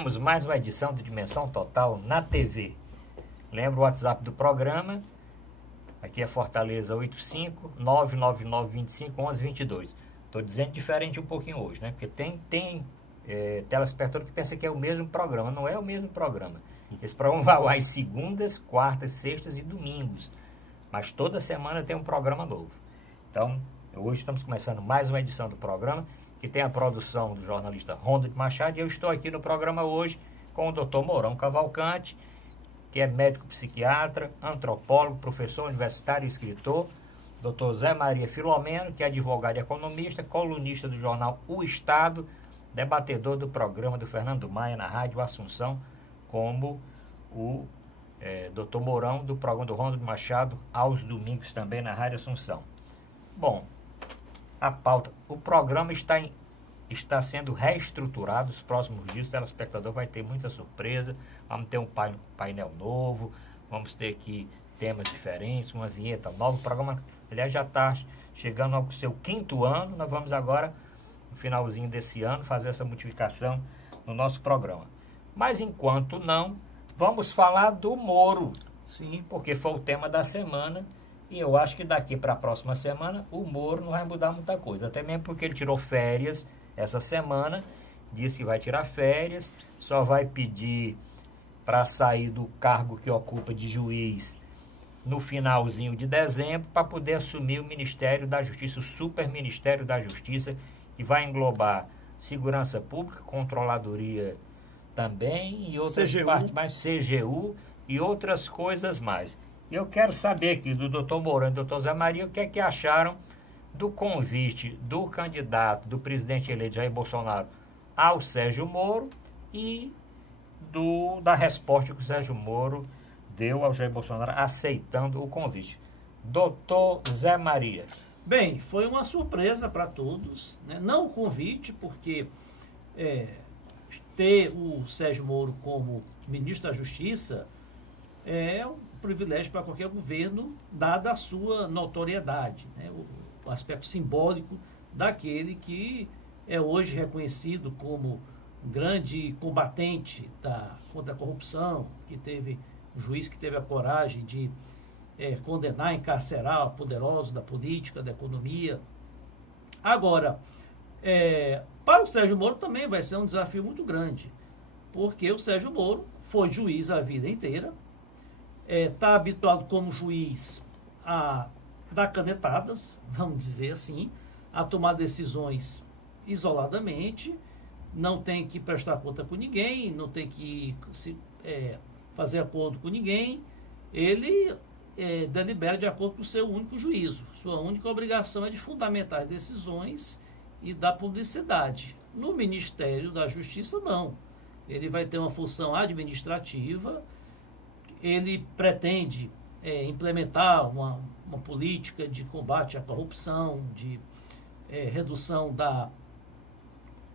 Iniciamos mais uma edição do Dimensão Total na TV. Lembra o WhatsApp do programa? Aqui é Fortaleza 85-99925-1122. Estou dizendo diferente um pouquinho hoje, né? Porque tem telespectador que pensa que é o mesmo programa. Não é o mesmo programa. Esse programa vai ao ar às segundas, quartas, sextas e domingos. Mas toda semana tem um programa novo. Então, hoje estamos começando mais uma edição do programa, que tem a produção do jornalista Ronald Machado. E eu estou aqui no programa hoje com o Dr. Mourão Cavalcante, que é médico psiquiatra, antropólogo, professor universitário e escritor. Dr. Zé Maria Filomeno, que é advogado e economista, colunista do jornal O Estado, debatedor do programa do Fernando Maia na Rádio Assunção, como o Dr. Mourão do programa do Ronald Machado, aos domingos também na Rádio Assunção. Bom, a pauta, o programa está sendo reestruturado. Os próximos dias o telespectador vai ter muita surpresa. Vamos ter um painel novo, vamos ter aqui temas diferentes, uma vinheta nova. O programa, aliás, já está chegando ao seu 5º ano. Nós vamos agora, no finalzinho desse ano, fazer essa modificação no nosso programa. Mas enquanto não, vamos falar do Moro. Sim, porque foi o tema da semana. E eu acho que daqui para a próxima semana o Moro não vai mudar muita coisa. Até mesmo porque ele tirou férias essa semana, disse que vai tirar férias, só vai pedir para sair do cargo que ocupa de juiz no finalzinho de dezembro, para poder assumir o Ministério da Justiça, o Super Ministério da Justiça, que vai englobar segurança pública, controladoria também, e outras partes mais, CGU e outras coisas mais. E eu quero saber aqui do Dr. Mourão e do Dr. Zé Maria o que é que acharam do convite do candidato, do presidente eleito Jair Bolsonaro ao Sérgio Moro e da resposta que o Sérgio Moro deu ao Jair Bolsonaro aceitando o convite. Doutor Zé Maria. Bem, foi uma surpresa para todos, né? Não o convite, porque ter o Sérgio Moro como ministro da Justiça é um privilégio para qualquer governo, dada a sua notoriedade, né? O aspecto simbólico daquele que é hoje reconhecido como grande combatente contra a corrupção, que teve um juiz que teve a coragem de condenar, encarcerar poderosos da política, da economia. Agora, para o Sérgio Moro também vai ser um desafio muito grande, porque o Sérgio Moro foi juiz a vida inteira, está habituado como juiz a dar canetadas, vamos dizer assim, a tomar decisões isoladamente, não tem que prestar conta com ninguém, não tem que fazer acordo com ninguém, ele delibera de acordo com o seu único juízo. Sua única obrigação é de fundamentar as decisões e dar publicidade. No Ministério da Justiça, não. Ele vai ter uma função administrativa, ele pretende implementar uma política de combate à corrupção, de redução da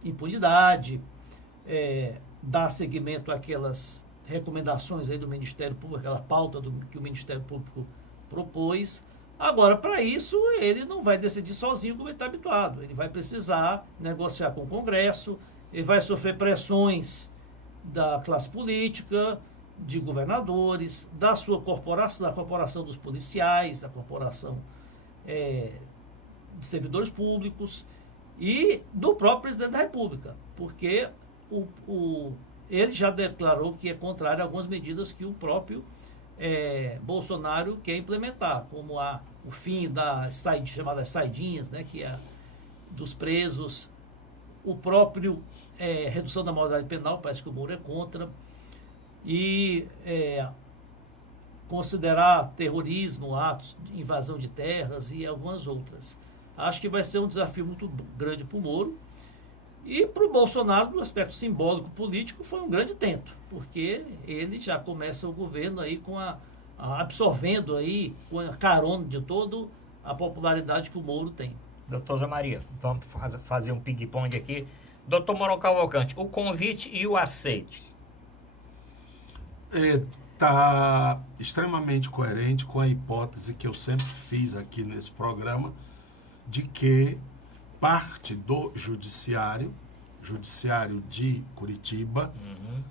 impunidade, dar seguimento àquelas recomendações aí do Ministério Público, aquela pauta que o Ministério Público propôs. Agora, para isso, ele não vai decidir sozinho como ele está habituado. Ele vai precisar negociar com o Congresso, ele vai sofrer pressões da classe política, de governadores, da sua corporação, da corporação dos policiais, da corporação de servidores públicos e do próprio presidente da República, porque ele já declarou que é contrário a algumas medidas que o próprio Bolsonaro quer implementar, como o fim das chamadas saidinhas, né, que é dos presos, o próprio redução da maioridade penal, parece que o Moro é contra, e considerar terrorismo, atos de invasão de terras e algumas outras. Acho que vai ser um desafio muito grande para o Moro. E para o Bolsonaro, no aspecto simbólico político, foi um grande tento, porque ele já começa o governo aí absorvendo aí, com a carona de toda a popularidade que o Moro tem. Doutor Zé Maria, vamos fazer um ping-pong aqui. Doutor Mourão Cavalcante, o convite e o aceite. Está extremamente coerente com a hipótese que eu sempre fiz aqui nesse programa, de que parte do judiciário Judiciário de Curitiba,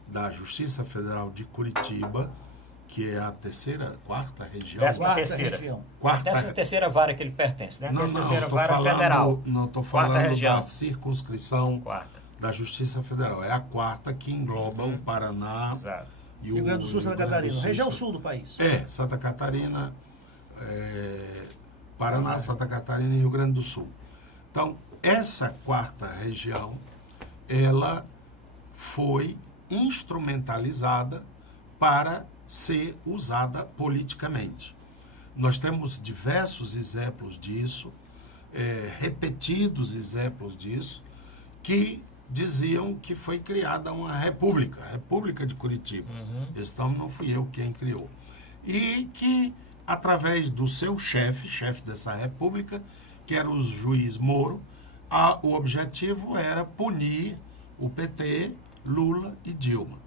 da Justiça Federal de Curitiba, que é a quarta região. 13ª. Quarta região. 13ª vara que ele pertence, né? Não, 13ª vara federal. Não, estou falando da circunscrição da Justiça Federal. É a quarta que engloba o Paraná. Exato. E o Rio Grande do Sul, Santa Catarina. Região sul do país. Santa Catarina, Paraná, Santa Catarina e Rio Grande do Sul. Então, essa quarta região, ela foi instrumentalizada para ser usada politicamente. Nós temos diversos exemplos disso, repetidos exemplos disso, que diziam que foi criada uma república, a República de Curitiba. Esse nome não fui eu quem criou. E que, através do seu chefe dessa república, que era o juiz Moro, o objetivo era punir o PT, Lula e Dilma.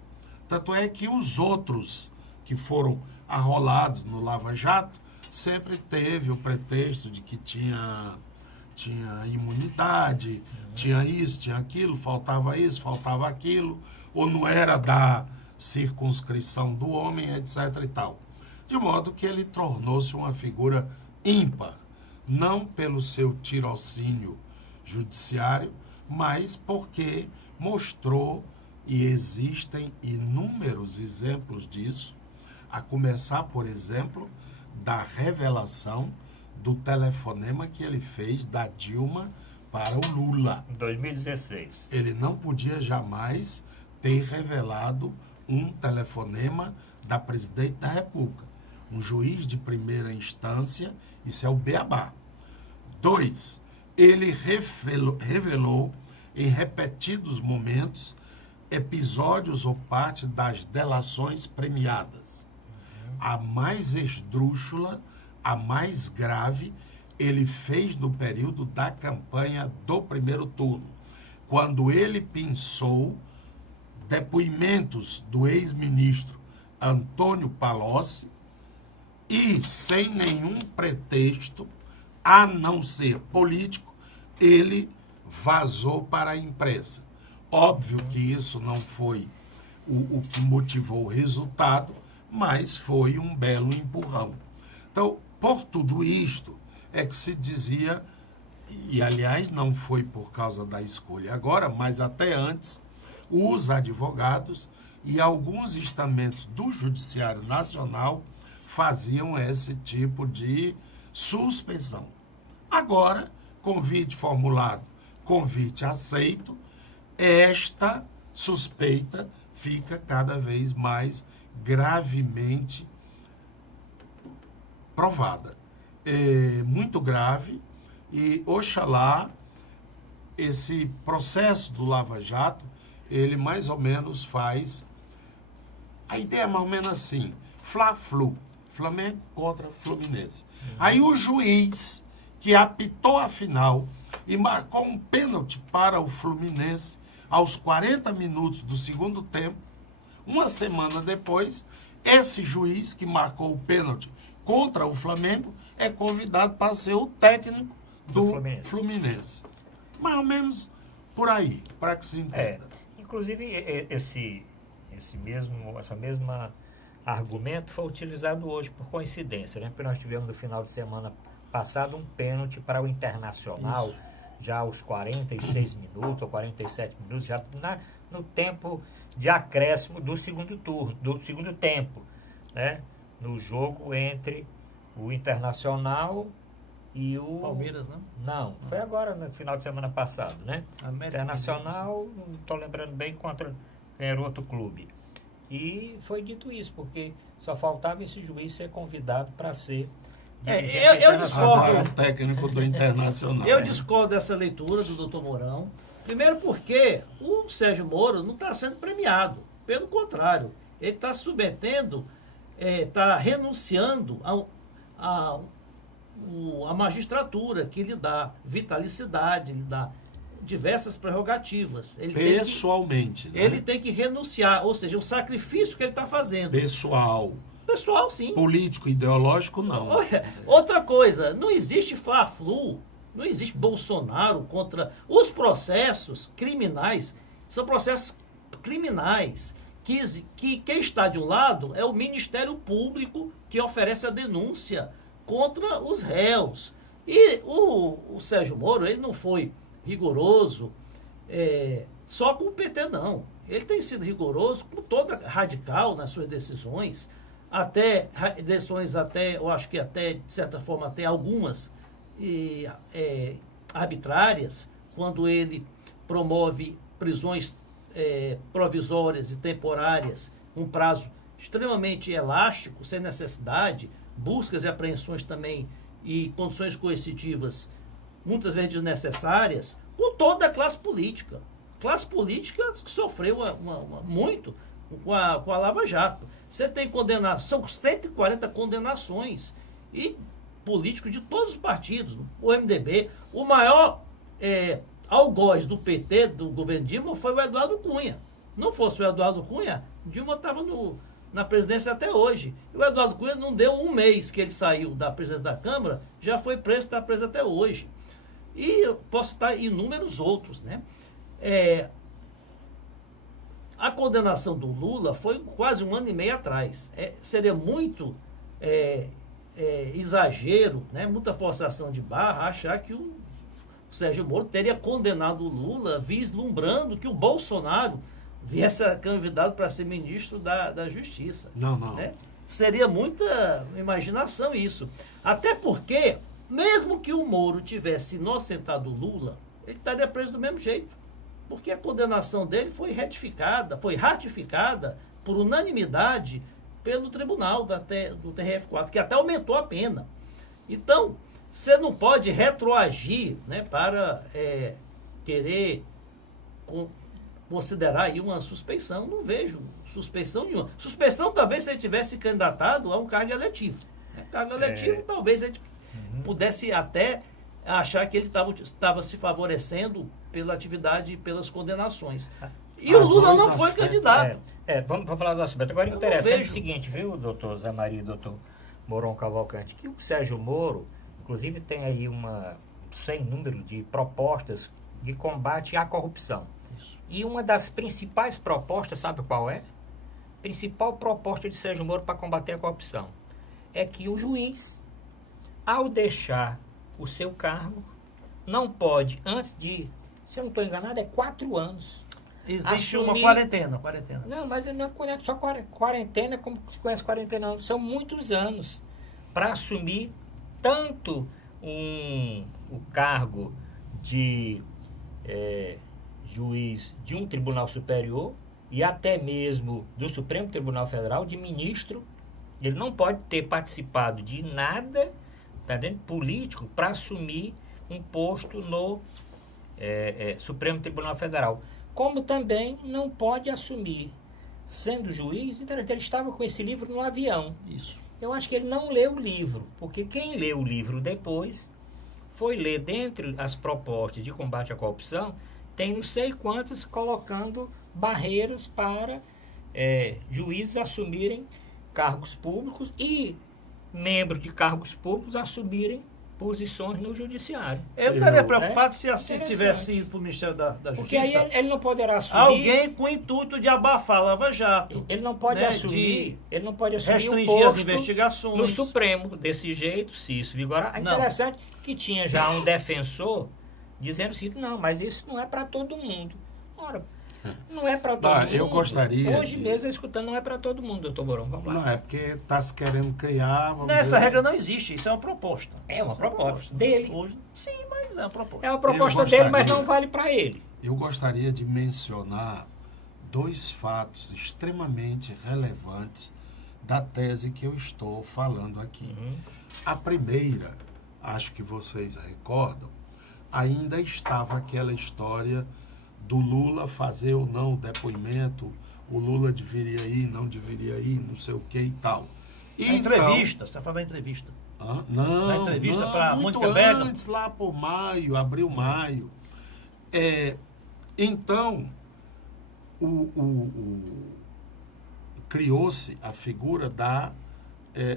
Tanto é que os outros que foram arrolados no Lava Jato sempre teve o pretexto de que tinha imunidade, tinha isso, tinha aquilo, faltava isso, faltava aquilo, ou não era da circunscrição do homem, etc. e tal. De modo que ele tornou-se uma figura ímpar, não pelo seu tirocínio judiciário, mas porque mostrou, e existem inúmeros exemplos disso, a começar, por exemplo, da revelação do telefonema que ele fez da Dilma para o Lula. Em 2016. Ele não podia jamais ter revelado um telefonema da presidente da República. Um juiz de primeira instância, isso é o beabá. 2, ele revelou em repetidos momentos episódios ou parte das delações premiadas. A mais esdrúxula, a mais grave, ele fez no período da campanha do primeiro turno, quando ele pensou depoimentos do ex-ministro Antônio Palocci e, sem nenhum pretexto, a não ser político, ele vazou para a imprensa. Óbvio que isso não foi o que motivou o resultado, mas foi um belo empurrão. Então, por tudo isto, é que se dizia, e aliás não foi por causa da escolha agora, mas até antes, os advogados e alguns estamentos do Judiciário Nacional faziam esse tipo de suspensão. Agora, convite formulado, convite aceito, esta suspeita fica cada vez mais gravemente provada. É muito grave e, oxalá, esse processo do Lava Jato, ele mais ou menos faz... A ideia é mais ou menos assim, Fla-Flu, Flamengo contra Fluminense. Aí o juiz que apitou a final e marcou um pênalti para o Fluminense aos 40 minutos do segundo tempo, uma semana depois, esse juiz que marcou o pênalti contra o Flamengo é convidado para ser o técnico do Fluminense. Mais ou menos por aí, para que se entenda. Inclusive, essa mesma argumento foi utilizado hoje por coincidência, né? Porque nós tivemos no final de semana passado um pênalti para o Internacional, isso, já aos 46 minutos ou 47 minutos, já no tempo de acréscimo do segundo tempo, né? No jogo entre o Internacional e o... Palmeiras, né? Não, foi agora no final de semana passado, né? Internacional, não estou lembrando bem, contra era outro clube. E foi dito isso, porque só faltava esse juiz ser convidado para ser eu discordo. O técnico do Internacional. Eu discordo dessa leitura do doutor Mourão. Primeiro porque o Sérgio Moro não está sendo premiado. Pelo contrário, ele está submetendo, está renunciando a magistratura, que lhe dá vitalicidade, lhe dá diversas prerrogativas. Pessoalmente. Ele tem que renunciar, ou seja, o sacrifício que ele está fazendo. Pessoal, sim. Político, ideológico, não. Outra coisa, não existe Fla-Flu, não existe Bolsonaro contra os processos criminais São processos criminais. Que quem está de um lado é o Ministério Público que oferece a denúncia contra os réus. E o Sérgio Moro, ele não foi rigoroso só com o PT, não. Ele tem sido rigoroso com toda radical nas suas decisões, eu acho que até, de certa forma, até algumas arbitrárias, quando ele promove prisões provisórias e temporárias, um prazo extremamente elástico, sem necessidade, buscas e apreensões também e condições coercitivas muitas vezes desnecessárias, com toda a classe política. Classe política que sofreu muito com a Lava Jato. Você tem condenação, são 140 condenações, e políticos de todos os partidos, o MDB, o maior algoz do PT, do governo Dilma, foi o Eduardo Cunha. Não fosse o Eduardo Cunha, Dilma estava na presidência até hoje. E o Eduardo Cunha não deu um mês que ele saiu da presidência da Câmara, já foi preso, está preso até hoje. E eu posso citar inúmeros outros, né? A condenação do Lula foi quase 1 ano e meio atrás. Seria muito exagero, né? Muita forçação de barra achar que o Sérgio Moro teria condenado o Lula vislumbrando que o Bolsonaro viesse a candidato para ser ministro da Justiça. Não. Né? Seria muita imaginação isso. Até porque, mesmo que o Moro tivesse inocentado o Lula, ele estaria preso do mesmo jeito. Porque a condenação dele foi ratificada por unanimidade pelo tribunal do TRF4, que até aumentou a pena. Então, você não pode retroagir, né, para querer considerar aí uma suspeição. Não vejo suspeição nenhuma. Suspeição talvez se ele tivesse candidatado a um cargo eletivo. Né? Cargo eletivo talvez ele pudesse até achar que ele estava se favorecendo pela atividade e pelas condenações. E o Lula não foi candidato. Vamos falar do aspecto. Agora, interessante o seguinte, viu, doutor Zé Maria e doutor Moron Cavalcante, que o Sérgio Moro, inclusive, tem aí sem número de propostas de combate à corrupção. Isso. E uma das principais propostas, sabe qual é? A principal proposta de Sérgio Moro para combater a corrupção é que o juiz, ao deixar o seu cargo, não pode, antes de, se eu não estou enganado, 4 anos. Existe uma quarentena. Não, mas não é só quarentena, como se conhece quarentena, não. São muitos anos para assumir tanto o cargo de juiz de um tribunal superior e até mesmo do Supremo Tribunal Federal, de ministro. Ele não pode ter participado de nada, tá vendo, político para assumir um posto no Supremo Tribunal Federal. Como também não pode assumir, sendo juiz, então ele estava com esse livro no avião. Isso. Eu acho que ele não leu o livro, porque quem leu o livro depois foi ler, dentre as propostas de combate à corrupção, tem não sei quantas colocando barreiras para juízes assumirem cargos públicos e membros de cargos públicos assumirem posições no judiciário. Eu estaria preocupado se assim tivesse ido para o Ministério da Justiça. Porque aí ele não poderá assumir... Alguém com o intuito de abafar a Lava Jato. Ele não pode assumir... Ele não pode assumir restringir um posto as investigações no Supremo desse jeito, se isso vigorar. É interessante que tinha já um defensor dizendo assim, não, mas isso não é para todo mundo. Ora, não é para todo mundo. Eu gostaria... Hoje mesmo, eu escutando, não é para todo mundo, doutor Moron. Vamos lá. Não, é porque está se querendo criar... Essa regra não existe, isso é uma proposta. É uma proposta dele. Hoje, sim, mas é uma proposta. É uma proposta dele, mas não vale para ele. Eu gostaria de mencionar 2 fatos extremamente relevantes da tese que eu estou falando aqui. A primeira, acho que vocês recordam, ainda estava aquela história do Lula fazer ou não o depoimento, o Lula deveria ir, não deveria ir, não sei o que e tal. Entrevista, você está falando da entrevista. Não, na entrevista para muito Mônica Bergamo. Antes, lá por abril, maio. Então, criou-se a figura da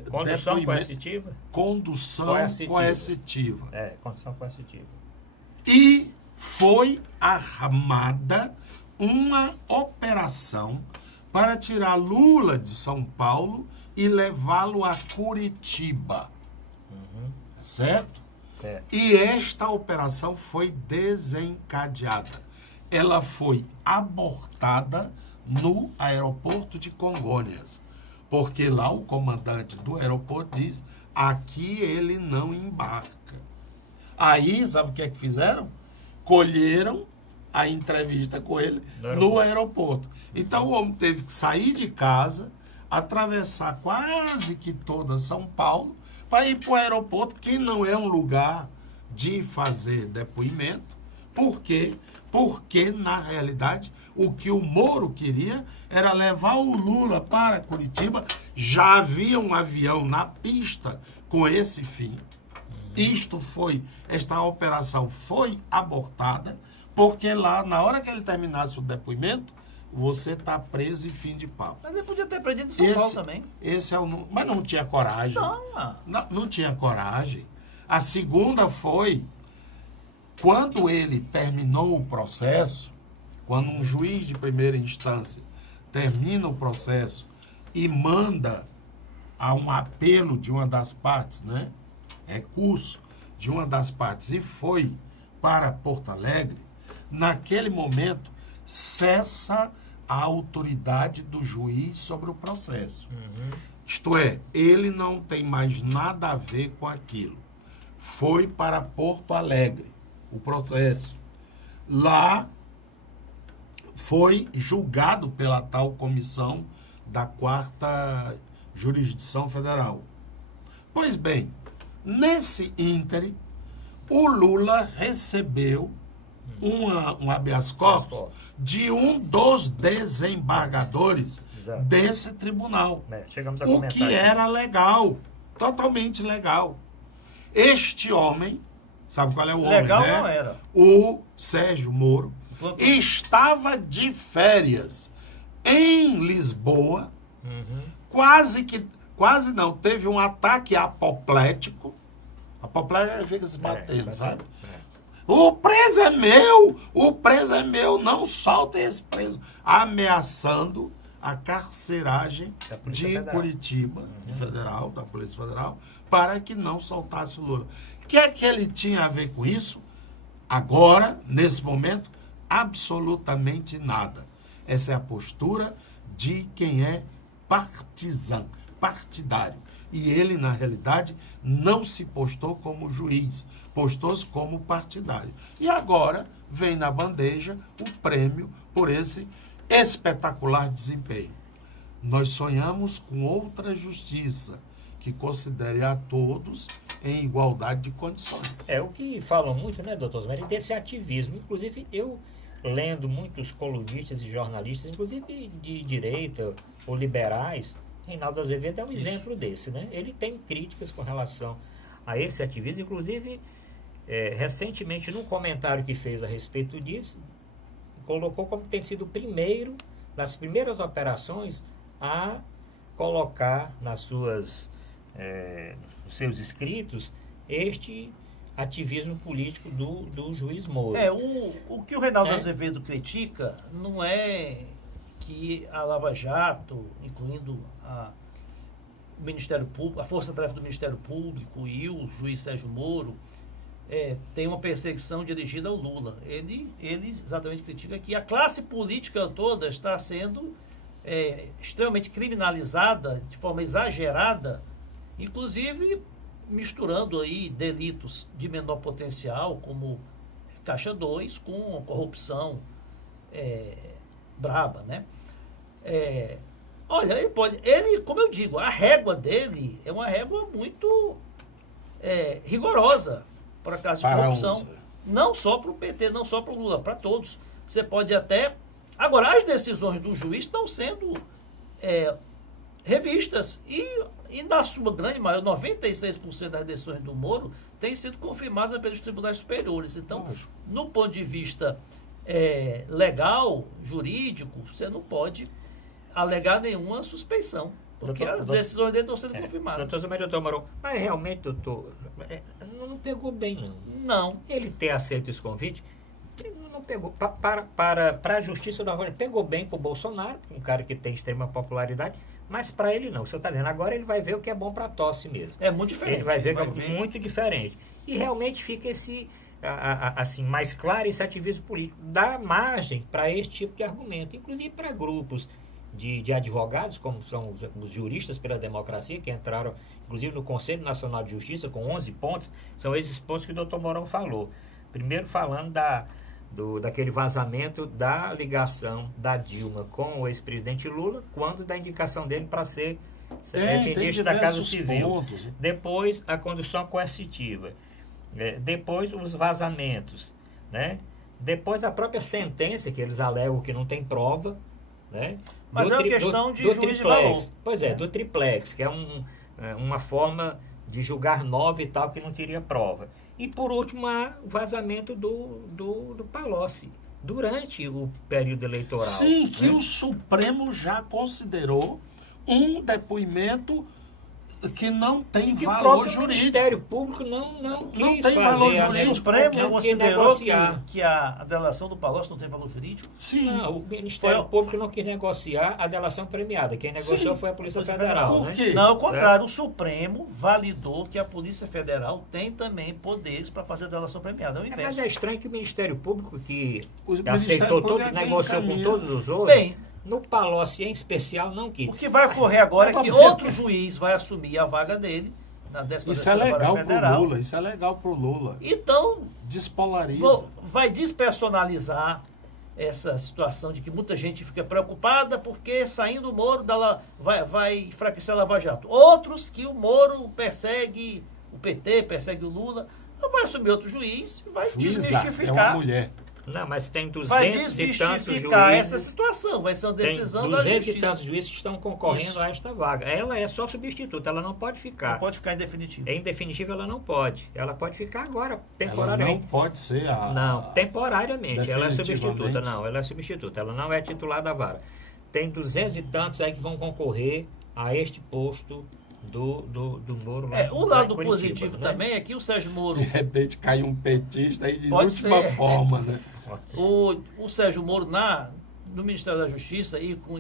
condução coercitiva. Condução coercitiva. Condução coercitiva. E foi armada uma operação para tirar Lula de São Paulo e levá-lo a Curitiba. Certo? E esta operação foi desencadeada. Ela foi abortada no aeroporto de Congonhas. Porque lá o comandante do aeroporto diz, aqui ele não embarca. Aí, sabe o que é que fizeram? Colheram a entrevista com ele no aeroporto. Então o homem teve que sair de casa, atravessar quase que toda São Paulo, para ir para o aeroporto, que não é um lugar de fazer depoimento. Por quê? Porque, na realidade, o que o Moro queria era levar o Lula para Curitiba. Já havia um avião na pista com esse fim. Esta operação foi abortada, porque lá, na hora que ele terminasse o depoimento, você está preso e fim de papo. Mas ele podia ter prendido em São Paulo também. Mas não tinha coragem. Não tinha coragem. A segunda foi, quando ele terminou o processo, quando um juiz de primeira instância termina o processo e manda a um apelo de uma das partes, né? Recurso de uma das partes, e foi para Porto Alegre, naquele momento cessa a autoridade do juiz sobre o processo. Isto é, ele não tem mais nada a ver com aquilo. Foi para Porto Alegre o processo. Lá foi julgado pela tal comissão da 4ª Jurisdição Federal. Pois bem, nesse ínterim, o Lula recebeu um habeas corpus de um dos desembargadores desse tribunal. Chegamos a o que era legal, totalmente legal. Este homem, sabe qual é o homem, legal, né? Não era. O Sérgio Moro estava de férias em Lisboa, quase não, teve um ataque apoplético. Apoplético fica se batendo, sabe? O preso é meu, não soltem esse preso. Ameaçando a carceragem de Federal. Curitiba, Federal, da Polícia Federal, para que não soltasse o Lula. O que é que ele tinha a ver com isso? Agora, nesse momento, absolutamente nada. Essa é a postura de quem é partidário. E ele, na realidade, não se postou como juiz, postou-se como partidário. E agora vem na bandeja o prêmio por esse espetacular desempenho. Nós sonhamos com outra justiça que considere a todos em igualdade de condições. O que falam muito, né, doutor Osmar, desse ativismo. Inclusive, eu lendo muitos colunistas e jornalistas, inclusive de direita ou liberais, Reinaldo Azevedo é um exemplo desse, né? Ele tem críticas com relação a esse ativismo, inclusive, recentemente, num comentário que fez a respeito disso, colocou como tem sido o primeiro, nas primeiras operações, a colocar nos seus escritos este ativismo político do juiz Moro. O que o Reinaldo Azevedo critica não é que a Lava Jato, incluindo o Ministério Público, a força-tarefa do Ministério Público e o juiz Sérgio Moro tem uma perseguição dirigida ao Lula. Ele exatamente critica que a classe política toda está sendo extremamente criminalizada de forma exagerada, inclusive misturando aí delitos de menor potencial, como Caixa 2, com corrupção braba, né? Olha, como eu digo, a régua dele é uma régua muito rigorosa para casos de corrupção. Não só para o PT, não só para o Lula, para todos. Você pode até... Agora, as decisões do juiz estão sendo revistas e na sua grande maioria, 96% das decisões do Moro têm sido confirmadas pelos tribunais superiores. Então, no ponto de vista legal, jurídico, você não pode alegar nenhuma suspeição, porque as decisões dele estão sendo confirmadas. Doutor Moro, mas realmente, doutor, não pegou bem, não. Não. Ele ter aceito esse convite, Não pegou. Para a justiça da Rocha, pegou bem para o Bolsonaro, um cara que tem extrema popularidade, mas para ele não. O senhor está dizendo, agora ele vai ver o que é bom para a tosse mesmo. É muito diferente. Ele vai ver que é muito diferente. E realmente fica esse, assim, mais claro esse ativismo político. Dá margem para esse tipo de argumento, inclusive para grupos de advogados, como são os juristas pela democracia, que entraram, inclusive, no Conselho Nacional de Justiça, com 11 pontos. São esses pontos que o doutor Mourão falou. Primeiro, falando daquele vazamento da ligação da Dilma com o ex-presidente Lula, quando da indicação dele para ser ministro da Casa Civil. Pontos. Depois, a condução coercitiva. Depois, os vazamentos. Né? Depois, a própria sentença, que eles alegam que não tem prova. Né? Mas é uma questão de juiz de valor. Pois é, do triplex, que é uma forma de julgar nova e tal, que não teria prova. E, por último, há o vazamento do Palocci, durante o período eleitoral. Sim, que né? o Supremo já considerou um depoimento que não tem que valor o jurídico. Ministério Público não quis tem fazer valor a jurídico. O Supremo não quis considerou negociar. que a delação do Palocci não tem valor jurídico? Sim. Não, o Ministério Público não quis negociar a delação premiada. Quem negociou Sim. foi a Polícia Federal. Por né? quê? Não, ao contrário, o Supremo validou que a Polícia Federal tem também poderes para fazer a delação premiada. É o Mas inverso. é estranho que o Ministério Público, que O aceitou Ministério todo, Público é quem negociou com encaminha. todos os outros, Bem, no Palocci em especial não quis. o que vai ocorrer agora é Mas que vamos ver. outro juiz vai assumir a vaga dele na 13ª Isso é legal Vara Federal. pro Lula, isso é legal pro Lula. Então, Despolariza. vai despersonalizar essa situação de que muita gente fica preocupada porque saindo o Moro vai enfraquecer a Lava Jato. Outros que o Moro persegue o PT, persegue o Lula, vai assumir outro juiz e vai Juíza, desmistificar. é uma mulher. Não, mas tem Vai 200 e tantos desmistificar essa juízes. situação. Vai ser uma Tem decisão da 200 justiça. e tantos juízes que estão concorrendo Isso. a esta vaga. Ela é só substituta, ela não pode ficar. Não pode ficar em definitivo. Em definitivo, ela não pode. Ela pode ficar agora, Ela não temporariamente. pode ser a... Não, temporariamente. Ela é substituta. Definitivamente. Não, ela é substituta. Ela não é titular da vara. Tem 200 e tantos aí que vão concorrer a este posto do Moro lá, O lá em lado Curitiba, positivo né? também é que o Sérgio Moro, De repente cai um petista e diz Pode última ser. forma, né? o Sérgio Moro no Ministério da Justiça e com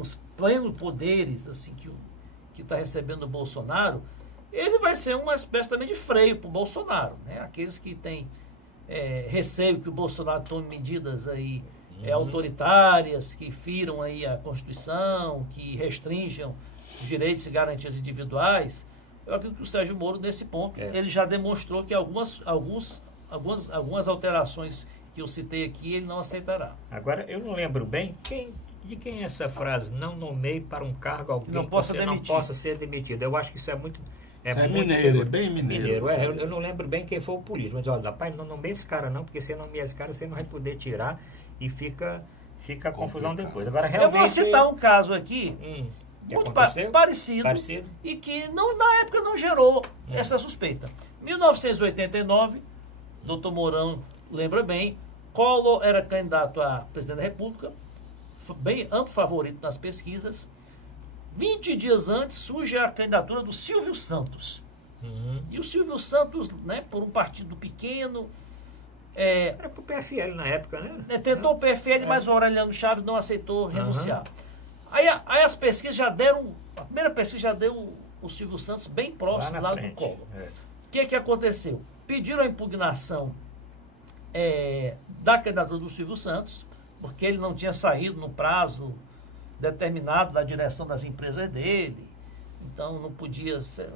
os plenos poderes assim que está recebendo o Bolsonaro, ele vai ser uma espécie também de freio para o Bolsonaro, né? Aqueles que têm receio que o Bolsonaro tome medidas aí autoritárias, que firam aí a Constituição, que restringam os direitos e garantias individuais. Eu acredito que o Sérgio Moro, nesse ponto, ele já demonstrou que algumas alterações que eu citei aqui, ele não aceitará. Agora, eu não lembro bem de quem é essa frase, não nomeie para um cargo alguém Não que possa você não demitir. possa ser demitido. Eu acho que isso é muito... Isso é muito mineiro, é bem mineiro. Eu não lembro bem quem foi o político, mas olha, rapaz, não nomeie esse cara não, porque se nomear esse cara, você não vai poder tirar e fica a confusão depois. Agora, realmente... Eu vou citar um caso aqui, que muito aconteceu? parecido, e que na época não gerou essa suspeita. 1989, doutor Mourão lembra bem, Collor era candidato a presidente da República, bem amplo favorito nas pesquisas. 20 dias antes surge a candidatura do Silvio Santos. E o Silvio Santos, né, por um partido pequeno, Era pro PFL na época, né? tentou o PFL, mas o Aureliano Chaves não aceitou renunciar. Aí as pesquisas já deram, a primeira pesquisa já deu o Silvio Santos bem próximo lá do Collor. O que aconteceu? Pediram a impugnação da candidatura do Silvio Santos, porque ele não tinha saído no prazo determinado da direção das empresas dele, então não podia ser,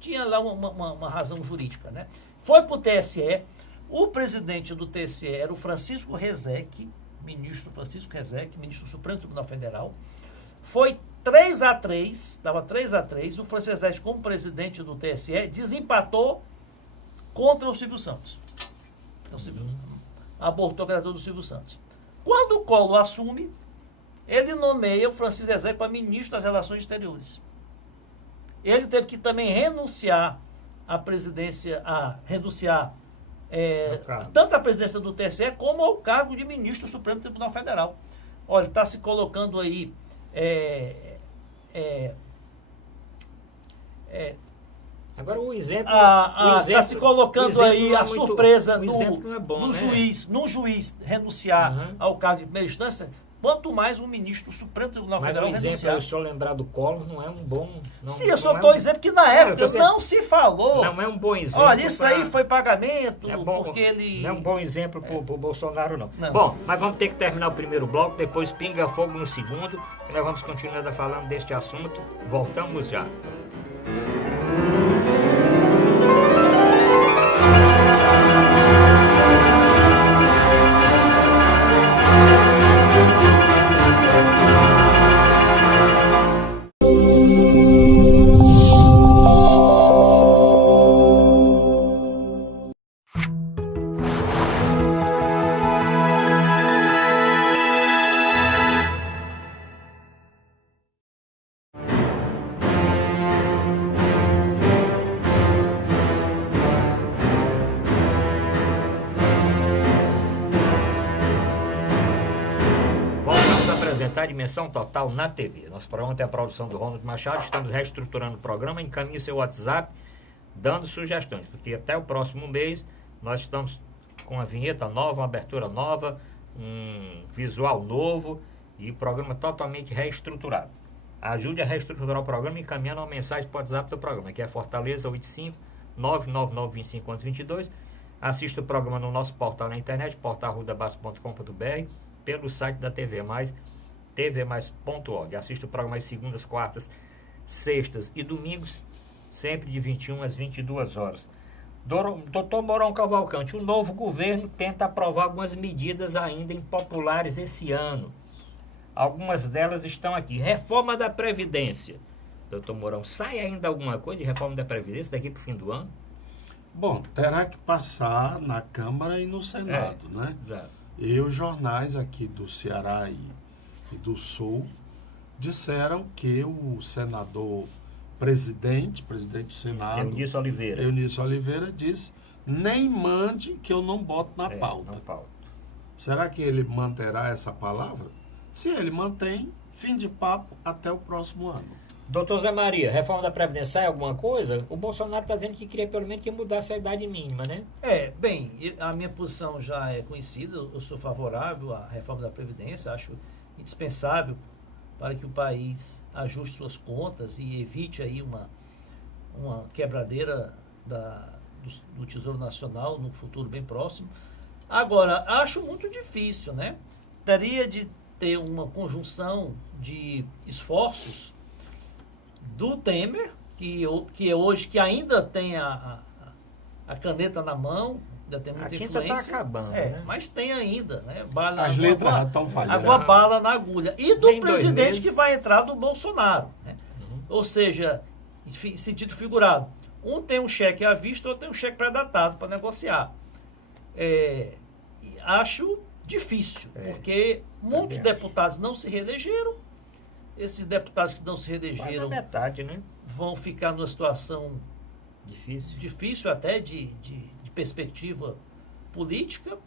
tinha lá uma razão jurídica, né? Foi para o TSE, o presidente do TSE era o Francisco Rezec, ministro Francisco Rezec, ministro do Supremo Tribunal Federal. Foi 3-3, estava 3-3, o Francisco Rezec, como presidente do TSE, desempatou contra o Silvio Santos. Então, abortou a candidatura do Silvio Santos. Quando o Collor assume, ele nomeia o Francisco Rezec para ministro das Relações Exteriores. Ele teve que também renunciar à presidência, tanto à presidência do TSE como ao cargo de ministro do Supremo Tribunal Federal. Olha, está se colocando aí Agora o exemplo... Está se colocando aí a surpresa no juiz renunciar ao cargo de primeira instância, quanto mais um ministro do Supremo Tribunal Federal renunciar. Mas o exemplo, renunciar. se eu lembrar do Collor, não é um bom... Sim, eu só estou dizendo que na época não se falou. Não é um bom exemplo. Olha, isso aí foi pagamento, porque ele... Não é um bom exemplo para o Bolsonaro, não. Bom, mas vamos ter que terminar o primeiro bloco, depois pinga fogo no segundo, e nós vamos continuar falando deste assunto. Voltamos já. A Dimensão Total na TV. Nosso programa tem a produção do Ronald Machado. Estamos reestruturando o programa. Encaminhe seu WhatsApp dando sugestões, porque até o próximo mês nós estamos com uma vinheta nova, uma abertura nova, um visual novo e programa totalmente reestruturado. Ajude a reestruturar o programa encaminhando uma mensagem para o WhatsApp do programa, que é Fortaleza 85 99925 1122. Assista o programa no nosso portal na internet, portal.arrudabasso.com.br, pelo site da TV Mais, tvmais.org. Assista o programa às segundas, quartas, sextas e domingos, sempre de 21 às 22 horas. Dr. Mourão Cavalcante, o novo governo tenta aprovar algumas medidas ainda impopulares esse ano. Algumas delas estão aqui. Reforma da Previdência. Dr. Mourão, sai ainda alguma coisa de reforma da Previdência daqui para o fim do ano? Bom, terá que passar na Câmara e no Senado, né? Exato. E os jornais aqui do Ceará e do Sul disseram que o senador presidente do Senado, Eunício Oliveira, disse: nem mande que eu não boto na pauta. Será que ele manterá essa palavra? Se ele mantém, fim de papo, até o próximo ano. Doutor Zé Maria, reforma da Previdência, sai alguma coisa? O Bolsonaro está dizendo que queria pelo menos que mudasse a idade mínima, né? Bem, a minha posição já é conhecida, eu sou favorável à reforma da Previdência, acho indispensável para que o país ajuste suas contas e evite aí uma quebradeira do Tesouro Nacional no futuro bem próximo. Agora, acho muito difícil, né? Teria de ter uma conjunção de esforços do Temer, que é hoje, que ainda tem a caneta na mão, ainda tem muita influência. A tinta está acabando, né? Mas tem ainda, né? As letras já estão falhando. Água bala na agulha. E do presidente que vai entrar, do Bolsonaro. Né? Ou seja, em sentido figurado, um tem um cheque à vista, outro tem um cheque pré-datado para negociar. Acho difícil, porque muitos deputados não se reelegeram. Esses deputados que não se reelegeram metade, né? Vão ficar numa situação difícil até de perspectiva política.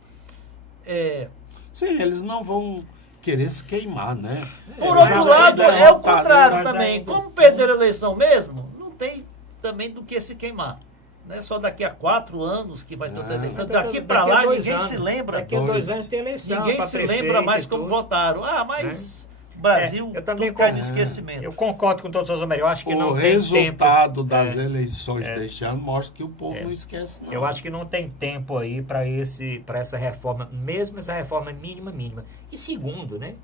Sim, eles não vão querer se queimar, né? Por outro lado, é o contrário também. Como perderam a eleição mesmo, não tem também do que se queimar. Não é só daqui a 4 anos que vai ter outra eleição. Daqui para lá ninguém se lembra. Daqui a 2 anos tem eleição. Ninguém se lembra mais como votaram. Mas o Brasil eu também cai no esquecimento. Eu concordo com todos os homens. Eu acho que não tem tempo. O resultado das eleições deste ano mostra que o povo não esquece, não. Eu acho que não tem tempo aí para essa reforma, mesmo essa reforma mínima. E segundo, né?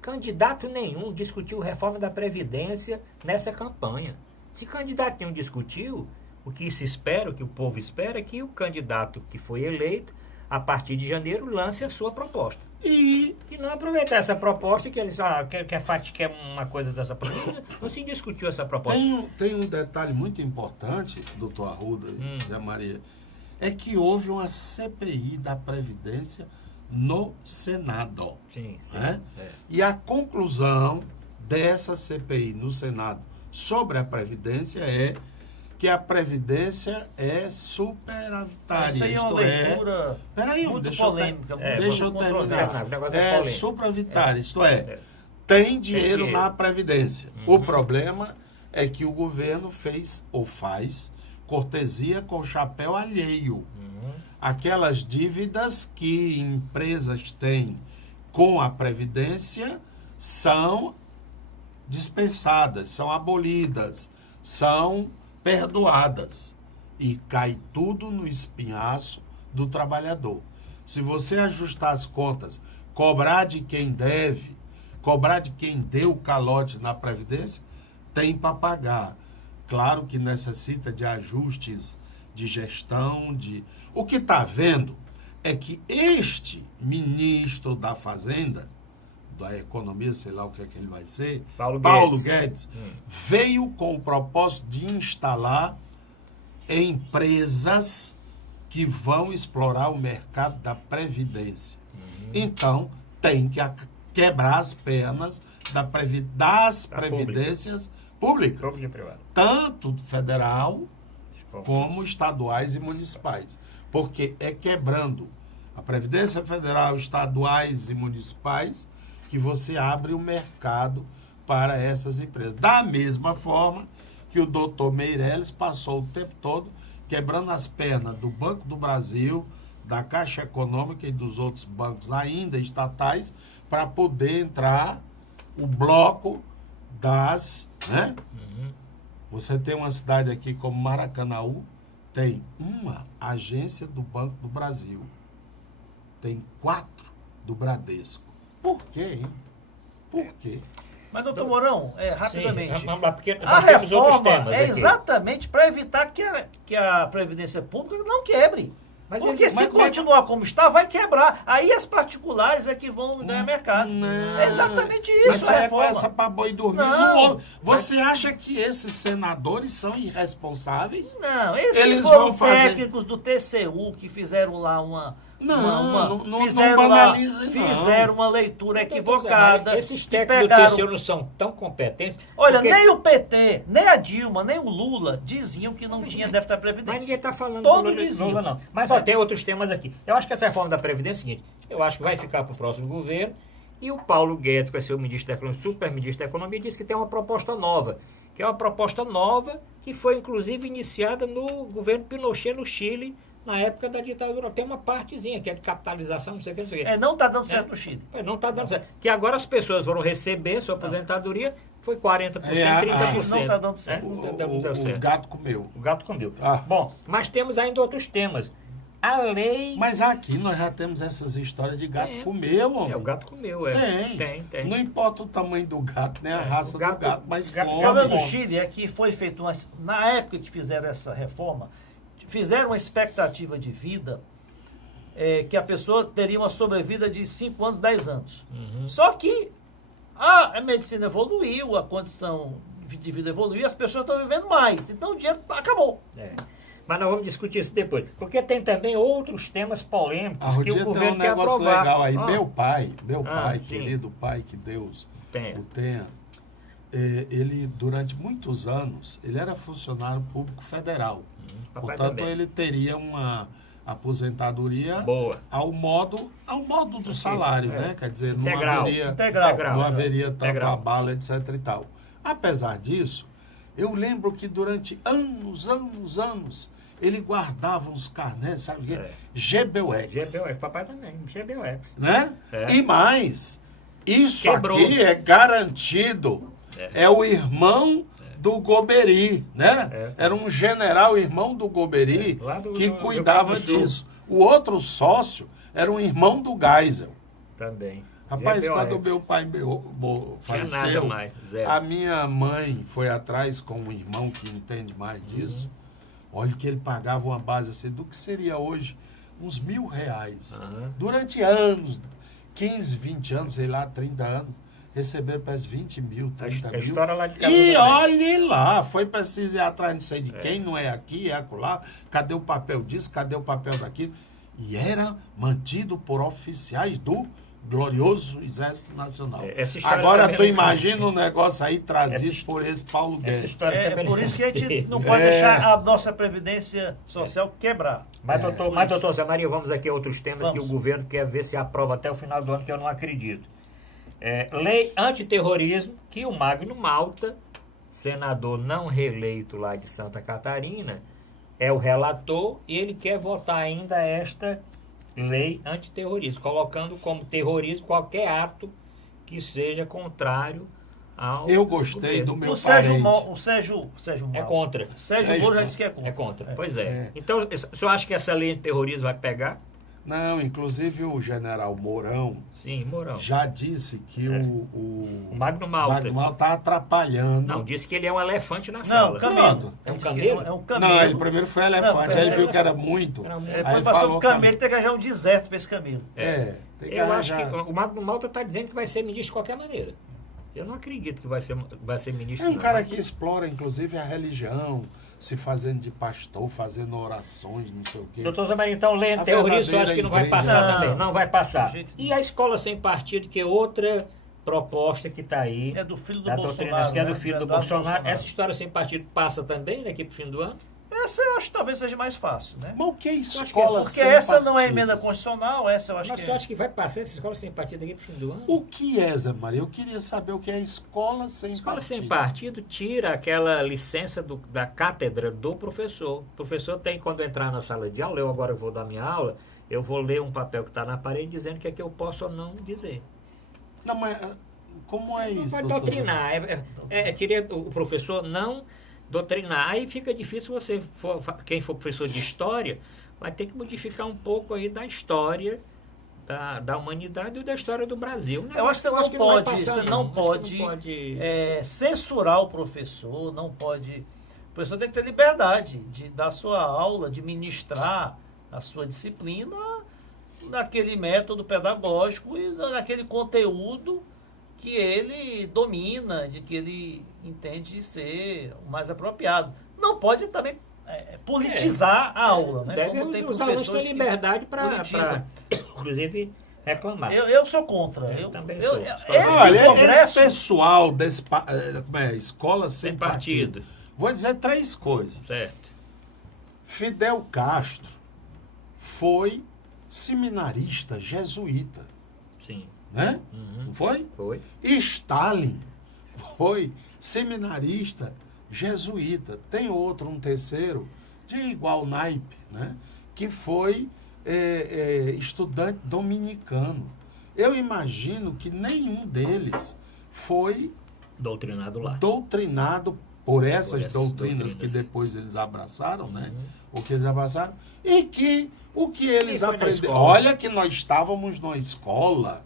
Candidato nenhum discutiu reforma da Previdência nessa campanha. Se candidato nenhum discutiu, o que se espera, o que o povo espera, é que o candidato que foi eleito, a partir de janeiro, lance a sua proposta. E não aproveitar essa proposta, que eles quer uma coisa dessa proposta. Não se discutiu essa proposta. Tem um detalhe muito importante, doutor Arruda e Zé Maria, é que houve uma CPI da Previdência no Senado. Sim. Né? E a conclusão dessa CPI no Senado sobre a Previdência é que a Previdência é superavitária. Isso aí é uma leitura muito polêmica. Deixa eu terminar. É superavitária, isto é, tem dinheiro na Previdência. O problema é que o governo fez ou faz cortesia com chapéu alheio. Aquelas dívidas que empresas têm com a Previdência são dispensadas, são abolidas, são perdoadas. E cai tudo no espinhaço do trabalhador. Se você ajustar as contas, cobrar de quem deve, cobrar de quem deu calote na Previdência, tem para pagar. Claro que necessita de ajustes de gestão, O que está vendo é que este ministro da Fazenda, da Economia, sei lá o que é que ele vai ser, Paulo Guedes, veio com o propósito de instalar empresas que vão explorar o mercado da Previdência. Então, tem que quebrar as pernas das previdências públicas, tanto federal como estaduais e municipais. Porque é quebrando a Previdência Federal, estaduais e municipais que você abre o mercado para essas empresas. Da mesma forma que o doutor Meirelles passou o tempo todo quebrando as pernas do Banco do Brasil, da Caixa Econômica e dos outros bancos ainda estatais, para poder entrar o bloco das... Né? Você tem uma cidade aqui como Maracanaú, tem uma agência do Banco do Brasil, tem 4 do Bradesco. Por quê, hein? Por quê? Mas, doutor Mourão, rapidamente, sim, vamos lá, porque a nós temos outros reforma temas é aqui. Exatamente para evitar que a Previdência Pública não quebre. Porque se continuar como está, vai quebrar. Aí as particulares é que vão ganhar mercado. Não. É exatamente isso, mas a é reforma. essa para boi dormir. Não. Você acha que esses senadores são irresponsáveis? Não, esses Eles foram vão fazer... técnicos do TCU que fizeram lá Não fizeram banalize, não. Fizeram uma leitura equivocada. Esses técnicos do TCU não são tão competentes. Olha, porque... nem o PT, nem a Dilma, nem o Lula diziam que não tinha déficit da Previdência. Mas ninguém está falando Todo do dizia. Lula, não. Mas tem outros temas aqui. Eu acho que essa reforma da Previdência é o seguinte, eu acho que vai ficar para o próximo governo, e o Paulo Guedes, que vai ser o ministro da Economia, super-ministro da Economia, disse que tem uma proposta nova, que é uma proposta nova que foi, inclusive, iniciada no governo Pinochet, no Chile, na época da ditadura. Tem uma partezinha que é de capitalização, não sei o que, não sei o que. Não está dando certo no Chile. Não está dando certo. Que agora as pessoas vão receber sua aposentadoria, foi 40%, 30%. Não está dando certo. Não deu certo. O gato comeu. O gato comeu. Ah. Bom, mas temos ainda outros temas. A lei... Mas aqui nós já temos essas histórias de gato comer, homem. O gato comeu, Tem. Não importa o tamanho do gato, nem a raça do gato, mas come. O problema do Chile é que foi feito na época que fizeram essa reforma, fizeram uma expectativa de vida que a pessoa teria uma sobrevida de 5 anos, 10 anos. Só que a medicina evoluiu, a condição de vida evoluiu, as pessoas estão vivendo mais. Então o dinheiro acabou. Mas nós vamos discutir isso depois. Porque tem também outros temas polêmicos que o governo quer negócio aprovar. Legal aí. Meu pai, sim. querido pai, que Deus o tenha, ele, durante muitos anos, ele era funcionário público federal. Portanto, também. ele teria uma aposentadoria boa ao modo do salário, né? Quer dizer, não haveria tanto abalo, etc. e tal. Apesar disso, eu lembro que durante anos, ele guardava uns carnés, sabe o quê? GBUX. Papai também, GBUX. Né? E mais, isso Quebrou. aqui é garantido. É o irmão do Goberi, né? Era um general, irmão do Goberi, que cuidava disso. O outro sócio era um irmão do Geisel. Também. Rapaz, quando meu pai faleceu, a minha mãe foi atrás com um irmão que entende mais disso. Olha que ele pagava uma base assim, do que seria hoje uns R$1.000. Durante anos, 15, 20 anos, sei lá, 30 anos, receberam parece 20 mil, 30 mil. História lá de casa E olhe lá, foi preciso ir atrás não sei de quem, não é aqui, é acolá. Cadê o papel disso, cadê o papel daquilo? E era mantido por oficiais do glorioso Exército Nacional. Agora tu imagina um negócio aí trazido por esse Paulo Guedes. Por isso que a gente não pode deixar a nossa Previdência Social quebrar. Mas, doutor Zé Maria, vamos aqui a outros temas que o governo quer ver se aprova até o final do ano, que eu não acredito. Lei antiterrorismo, que o Magno Malta, senador não reeleito lá de Santa Catarina, é o relator e ele quer votar ainda esta lei antiterrorismo, colocando como terrorismo qualquer ato que seja contrário ao Eu gostei governo. do meu O Sérgio parente. Moro, o Sérgio É Moro. contra. O Sérgio Moro já disse que é contra. É contra. É. Pois é. É. Então, o senhor acha que essa lei de terrorismo vai pegar? Não, inclusive o general Mourão Sim, Mourão. já disse que o O Magno Malta. Magno Malta está atrapalhando. Não, disse que ele é um elefante na Não, sala. camelo. Pronto. É um Ele disse que camelo? É um camelo. Não, ele primeiro foi elefante, aí ele viu que era muito. Era muito. Aí Depois ele passou falou pro camelo, tem que arranjar um deserto para esse camelo. Tem que Eu acho que arranjar. o Magno Malta está dizendo que vai ser ministro de qualquer maneira. Eu não acredito que vai ser ministro. É um não. cara que explora, inclusive, a religião, se fazendo de pastor, fazendo orações, não sei o quê. Doutor Zé Maria, então, lei A terrorismo, eu acho verdadeira que não vai igreja. passar Não. também. Não vai passar. De jeito E a escola sem partido, que é outra proposta que está aí. É do filho do da Bolsonaro. doutrina, que é do né? filho do Eduardo Bolsonaro. Essa história sem partido passa também daqui para o fim do ano? Essa eu acho que talvez seja mais fácil, né? Mas o que é acho que é escola Porque sem essa não é partido? emenda constitucional, essa eu acho Mas que você é. acha que vai passar essa escola sem partido aqui para o fim do ano? O que é, Zé Maria? Eu queria saber o que é escola sem Escola partido. sem partido tira aquela licença da cátedra do professor. O professor tem, quando entrar na sala de aula, eu agora vou dar minha aula, eu vou ler um papel que está na parede dizendo o que é que eu posso ou não dizer. Não, mas como é Não isso, pode doutor Zé? doutrinar. Tira o professor não doutrinar. Aí fica difícil quem for professor de história, vai ter que modificar um pouco aí da história da humanidade e da história do Brasil. Eu acho que você não vai pode, passar, você não Acho que pode, não pode censurar o professor, não pode. O professor tem que ter liberdade de dar sua aula, de ministrar a sua disciplina naquele método pedagógico e naquele conteúdo que ele domina, de que ele entende ser o mais apropriado. Não pode também politizar a aula, né? Deve Como tem os alunos professores têm que liberdade para, politizam. inclusive, reclamar. Eu sou contra. Eu também eu- sou. Esse Olha, congresso... esse pessoal desse como é, escola sem Sem partido. partido. Vou dizer três coisas. Certo. Fidel Castro foi seminarista jesuíta, Sim. né? Uhum. Não foi? Foi. E Stalin foi seminarista jesuíta. Tem outro, um terceiro, de igual naipe, né? Que foi estudante dominicano. Eu imagino que nenhum deles foi Doutrinado lá. doutrinado por essas essas doutrinas que doutrinas. depois eles abraçaram, né? Uhum. O que eles abraçaram. E que o que eles foi na aprenderam. escola? Olha que nós estávamos numa escola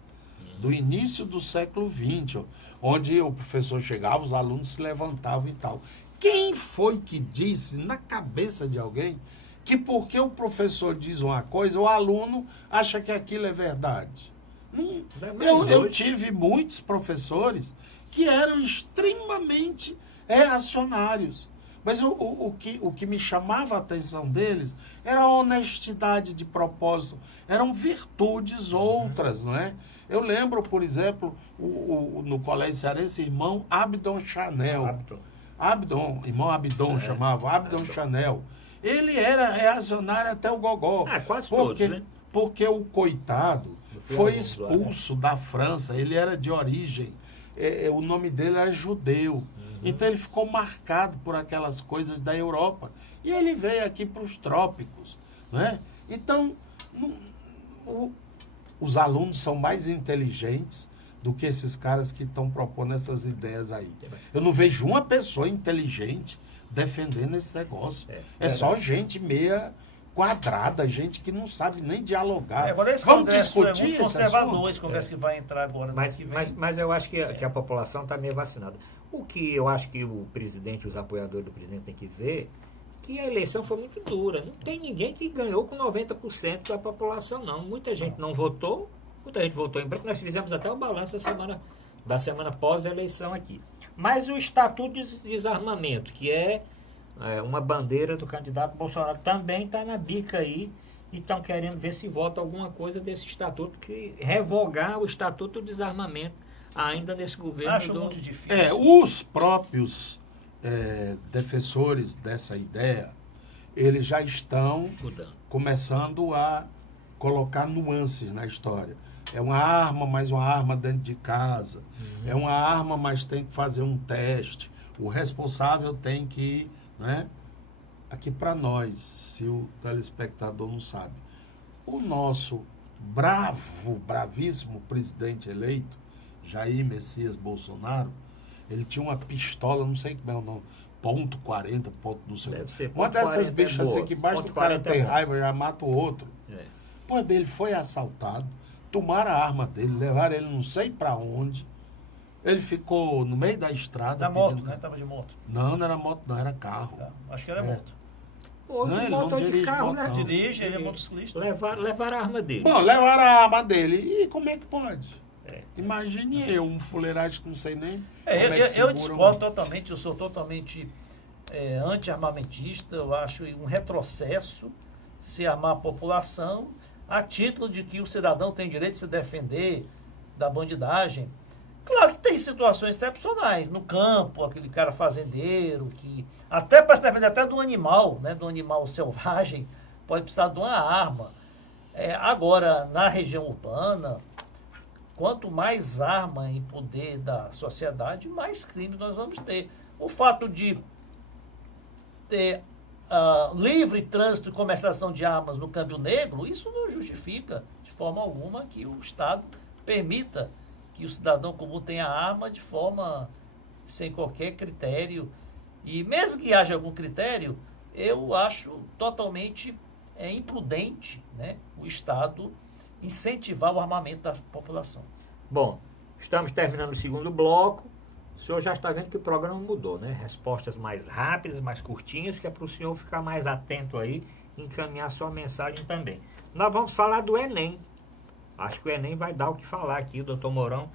do início do século XX, onde o professor chegava, os alunos se levantavam e tal. Quem foi que disse na cabeça de alguém que porque o professor diz uma coisa, o aluno acha que aquilo é verdade? Não. Mas Eu hoje- tive muitos professores que eram extremamente reacionários. Mas o que me chamava a atenção deles era a honestidade de propósito. Eram virtudes outras, não é? Eu lembro, por exemplo, no Colégio Cearense, irmão Abdon Chanel. Irmão Abdon chamava, Abdon Chanel. Ele era reacionário até o gogó. Quase porque, todos, né? porque o coitado fui foi alguns lá, expulso da França. Ele era de origem, o nome dele era judeu. Então ele ficou marcado por aquelas coisas da Europa. E ele veio aqui para os trópicos. Né? Então, os alunos são mais inteligentes do que esses caras que estão propondo essas ideias aí. Eu não vejo uma pessoa inteligente defendendo esse negócio. É só gente meia quadrada, gente que não sabe nem dialogar. Agora esse Vamos congresso discutir é muito esse conservador, assunto? esse congresso que vai entrar agora. no ano que vem. Mas eu acho que a população está meio vacinada. O que eu acho que o presidente, os apoiadores do presidente têm que ver, que a eleição foi muito dura. Não tem ninguém que ganhou com 90% da população, não. Muita gente não votou, muita gente votou em branco. Nós fizemos até o balanço da semana pós-eleição aqui. Mas o Estatuto de Desarmamento, que é uma bandeira do candidato Bolsonaro, também está na bica aí e estão querendo ver se vota alguma coisa desse estatuto, que revogar o Estatuto de Desarmamento ainda nesse governo. Acho muito difícil. Os próprios defensores dessa ideia, eles já estão começando a colocar nuances na história. É uma arma, mas uma arma dentro de casa. Uhum. É uma arma, mas tem que fazer um teste. O responsável tem que, né, aqui para nós, se o telespectador não sabe, o nosso bravíssimo presidente eleito, Jair Messias Bolsonaro, ele tinha uma pistola, não sei como é o nome, ponto .40, ponto não sei o que. Uma dessas bichas assim que basta o cara ter raiva, já mata o outro. Pô, ele foi assaltado, tomaram a arma dele, levaram ele não sei para onde. Ele ficou no meio da estrada. Da moto, né? Tava de moto. Não, não era moto, não, era carro. Acho que era moto. Ou de moto ou de carro, né? Dirige, ele é motociclista. Levaram a arma dele. Bom, levaram a arma dele. E como é que pode? Imagine eu, um fuleiragem que não sei nem. Eu discordo totalmente, eu sou totalmente anti-armamentista, eu acho um retrocesso se armar a população a título de que o cidadão tem direito de se defender da bandidagem. Claro que tem situações excepcionais, no campo, aquele cara fazendeiro, que até para se defender até do animal, né, do animal selvagem, pode precisar de uma arma. Agora, na região urbana, quanto mais arma em poder da sociedade, mais crime nós vamos ter. O fato de ter livre trânsito e comercialização de armas no câmbio negro, isso não justifica de forma alguma que o Estado permita que o cidadão comum tenha arma de forma sem qualquer critério. E mesmo que haja algum critério, eu acho totalmente imprudente, né, o Estado incentivar o armamento da população. Bom, estamos terminando o segundo bloco. O senhor já está vendo que o programa mudou, né? Respostas mais rápidas, mais curtinhas, que é para o senhor ficar mais atento aí e encaminhar sua mensagem também. Nós vamos falar do Enem. Acho que o Enem vai dar o que falar aqui. O doutor Mourão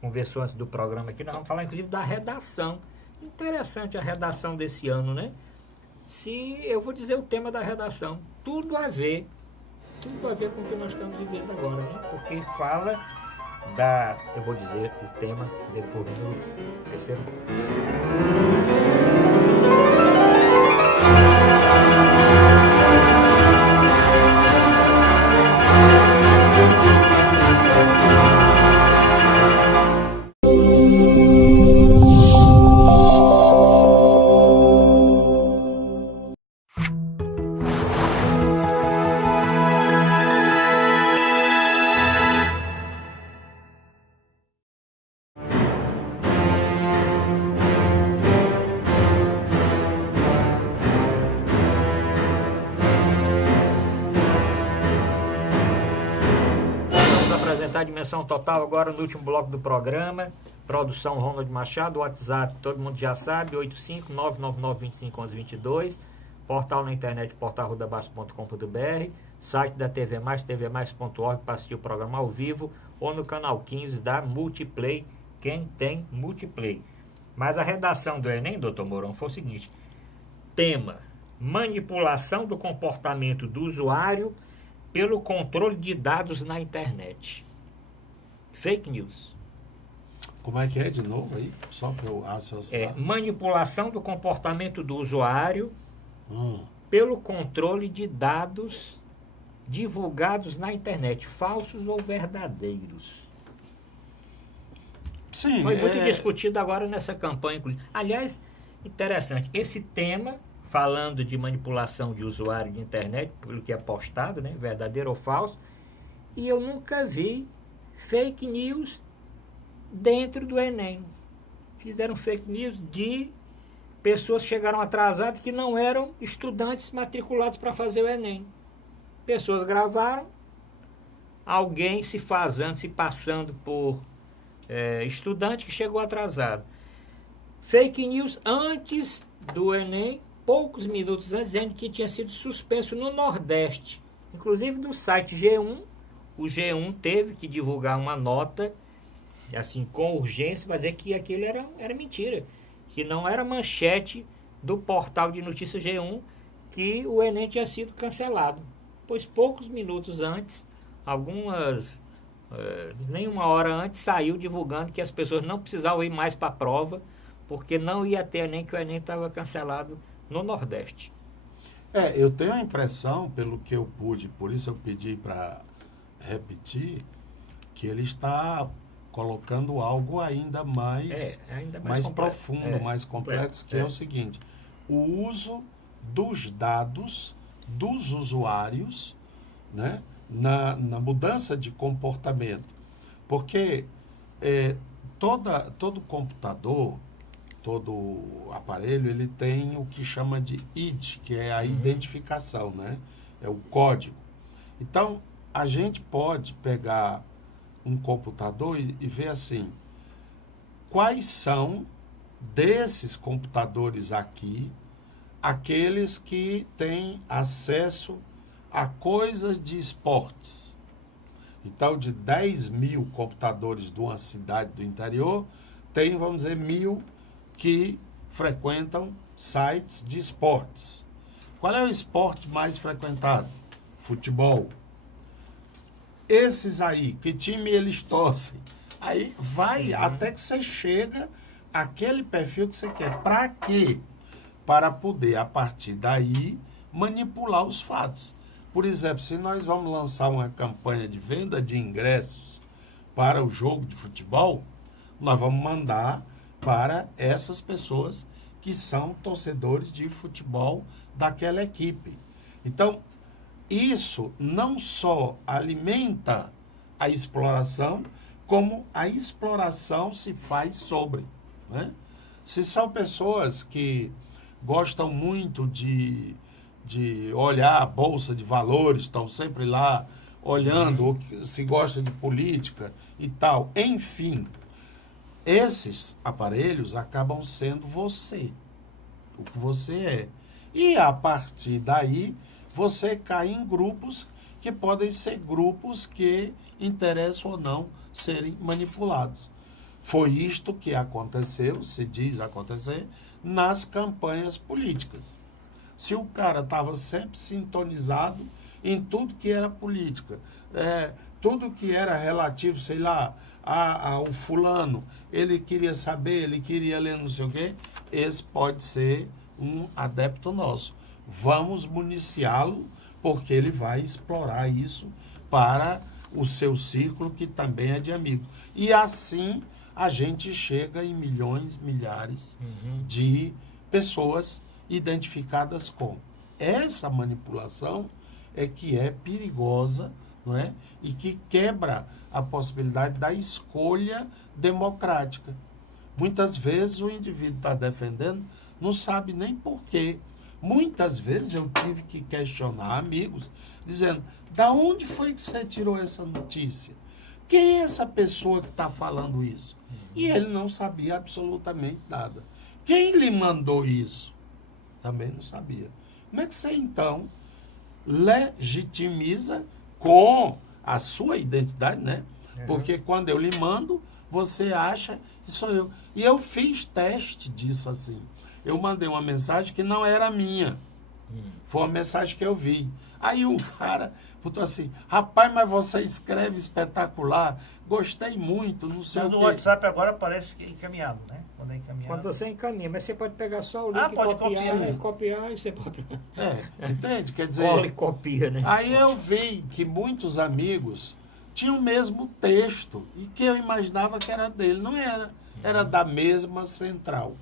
conversou antes do programa aqui. Nós vamos falar, inclusive, da redação. Interessante a redação desse ano, né? Eu vou dizer o tema da redação. Tudo a ver com o que nós estamos vivendo agora, né? Porque fala eu vou dizer o tema depois do terceiro bloco. A dimensão total agora no último bloco do programa. Produção Ronald Machado, WhatsApp, todo mundo já sabe, 85999251122, portal na internet, portalrudabaixo.com.br, site da TV Mais, tvmais.org para assistir o programa ao vivo, ou no canal 15 da Multiplay, quem tem Multiplay. Mas a redação do Enem, doutor Mourão, foi o seguinte: tema: manipulação do comportamento do usuário pelo controle de dados na internet. Fake news. Como é que é de novo aí? Só para eu associar. Manipulação do comportamento do usuário pelo controle de dados divulgados na internet, falsos ou verdadeiros. Sim, foi muito discutido agora nessa campanha, inclusive. Aliás, interessante, esse tema, falando de manipulação de usuário de internet, pelo que é postado, né, verdadeiro ou falso, e eu nunca vi fake news dentro do Enem. Fizeram fake news de pessoas que chegaram atrasadas que não eram estudantes matriculados para fazer o Enem. Pessoas gravaram, alguém se passando por estudante que chegou atrasado. Fake news antes do Enem, poucos minutos antes, dizendo que tinha sido suspenso no Nordeste. Inclusive no site G1, o G1 teve que divulgar uma nota, assim, com urgência, para dizer que aquilo era mentira. Que não era manchete do portal de notícias G1 que o Enem tinha sido cancelado. Pois poucos minutos antes, nem uma hora antes, saiu divulgando que as pessoas não precisavam ir mais para a prova, porque não ia ter Enem, que o Enem estava cancelado no Nordeste. Eu tenho a impressão, pelo que eu pude, por isso eu pedi para repetir, que ele está colocando algo ainda mais mais profundo, mais complexo, que é o seguinte: o uso dos dados dos usuários, né, na mudança de comportamento. Porque todo computador, todo aparelho, ele tem o que chama de ID, que é a identificação, né? É o código. Então, a gente pode pegar um computador e ver assim, quais são desses computadores aqui, aqueles que têm acesso a coisas de esportes. Então, de 10 mil computadores de uma cidade do interior, tem, vamos dizer, 1.000 que frequentam sites de esportes. Qual é o esporte mais frequentado? Futebol. Esses aí, que time eles torcem? Aí vai até que você chega àquele perfil que você quer. Para quê? Para poder, a partir daí, manipular os fatos. Por exemplo, se nós vamos lançar uma campanha de venda de ingressos para o jogo de futebol, nós vamos mandar para essas pessoas que são torcedores de futebol daquela equipe. Então, isso não só alimenta a exploração, como a exploração se faz sobre, né? Se são pessoas que gostam muito de olhar a bolsa de valores, estão sempre lá olhando, ou se gosta de política e tal, enfim, esses aparelhos acabam sendo você, o que você é. E a partir daí, você cai em grupos que podem ser grupos que interessam ou não serem manipulados. Foi isto que aconteceu, se diz acontecer, nas campanhas políticas. Se o cara estava sempre sintonizado em tudo que era política, tudo que era relativo, sei lá, ao fulano, ele queria saber, ele queria ler não sei o quê, esse pode ser um adepto nosso. Vamos municiá-lo, porque ele vai explorar isso para o seu círculo, que também é de amigos. E assim a gente chega em milhões, milhares de pessoas identificadas com. Essa manipulação é que é perigosa, não é? E que quebra a possibilidade da escolha democrática. Muitas vezes o indivíduo está defendendo, não sabe nem por quê. Muitas vezes eu tive que questionar amigos, dizendo, da onde foi que você tirou essa notícia? Quem é essa pessoa que está falando isso? E ele não sabia absolutamente nada. Quem lhe mandou isso? Também não sabia. Como é que você, então, legitimiza com a sua identidade, né? Porque quando eu lhe mando, você acha que sou eu. E eu fiz teste disso assim. Eu mandei uma mensagem que não era minha. Foi uma mensagem que eu vi. Aí um cara botou assim, rapaz, mas você escreve espetacular, gostei muito, não sei o quê. No WhatsApp agora parece que é encaminhado, né? Quando é encaminhado. Quando você encaminha, mas você pode pegar só o link e pode copiar e você pode... Entende? Quer dizer... Cola e copia, né? Aí eu vi que muitos amigos tinham o mesmo texto e que eu imaginava que era dele. Não era. Era da mesma central.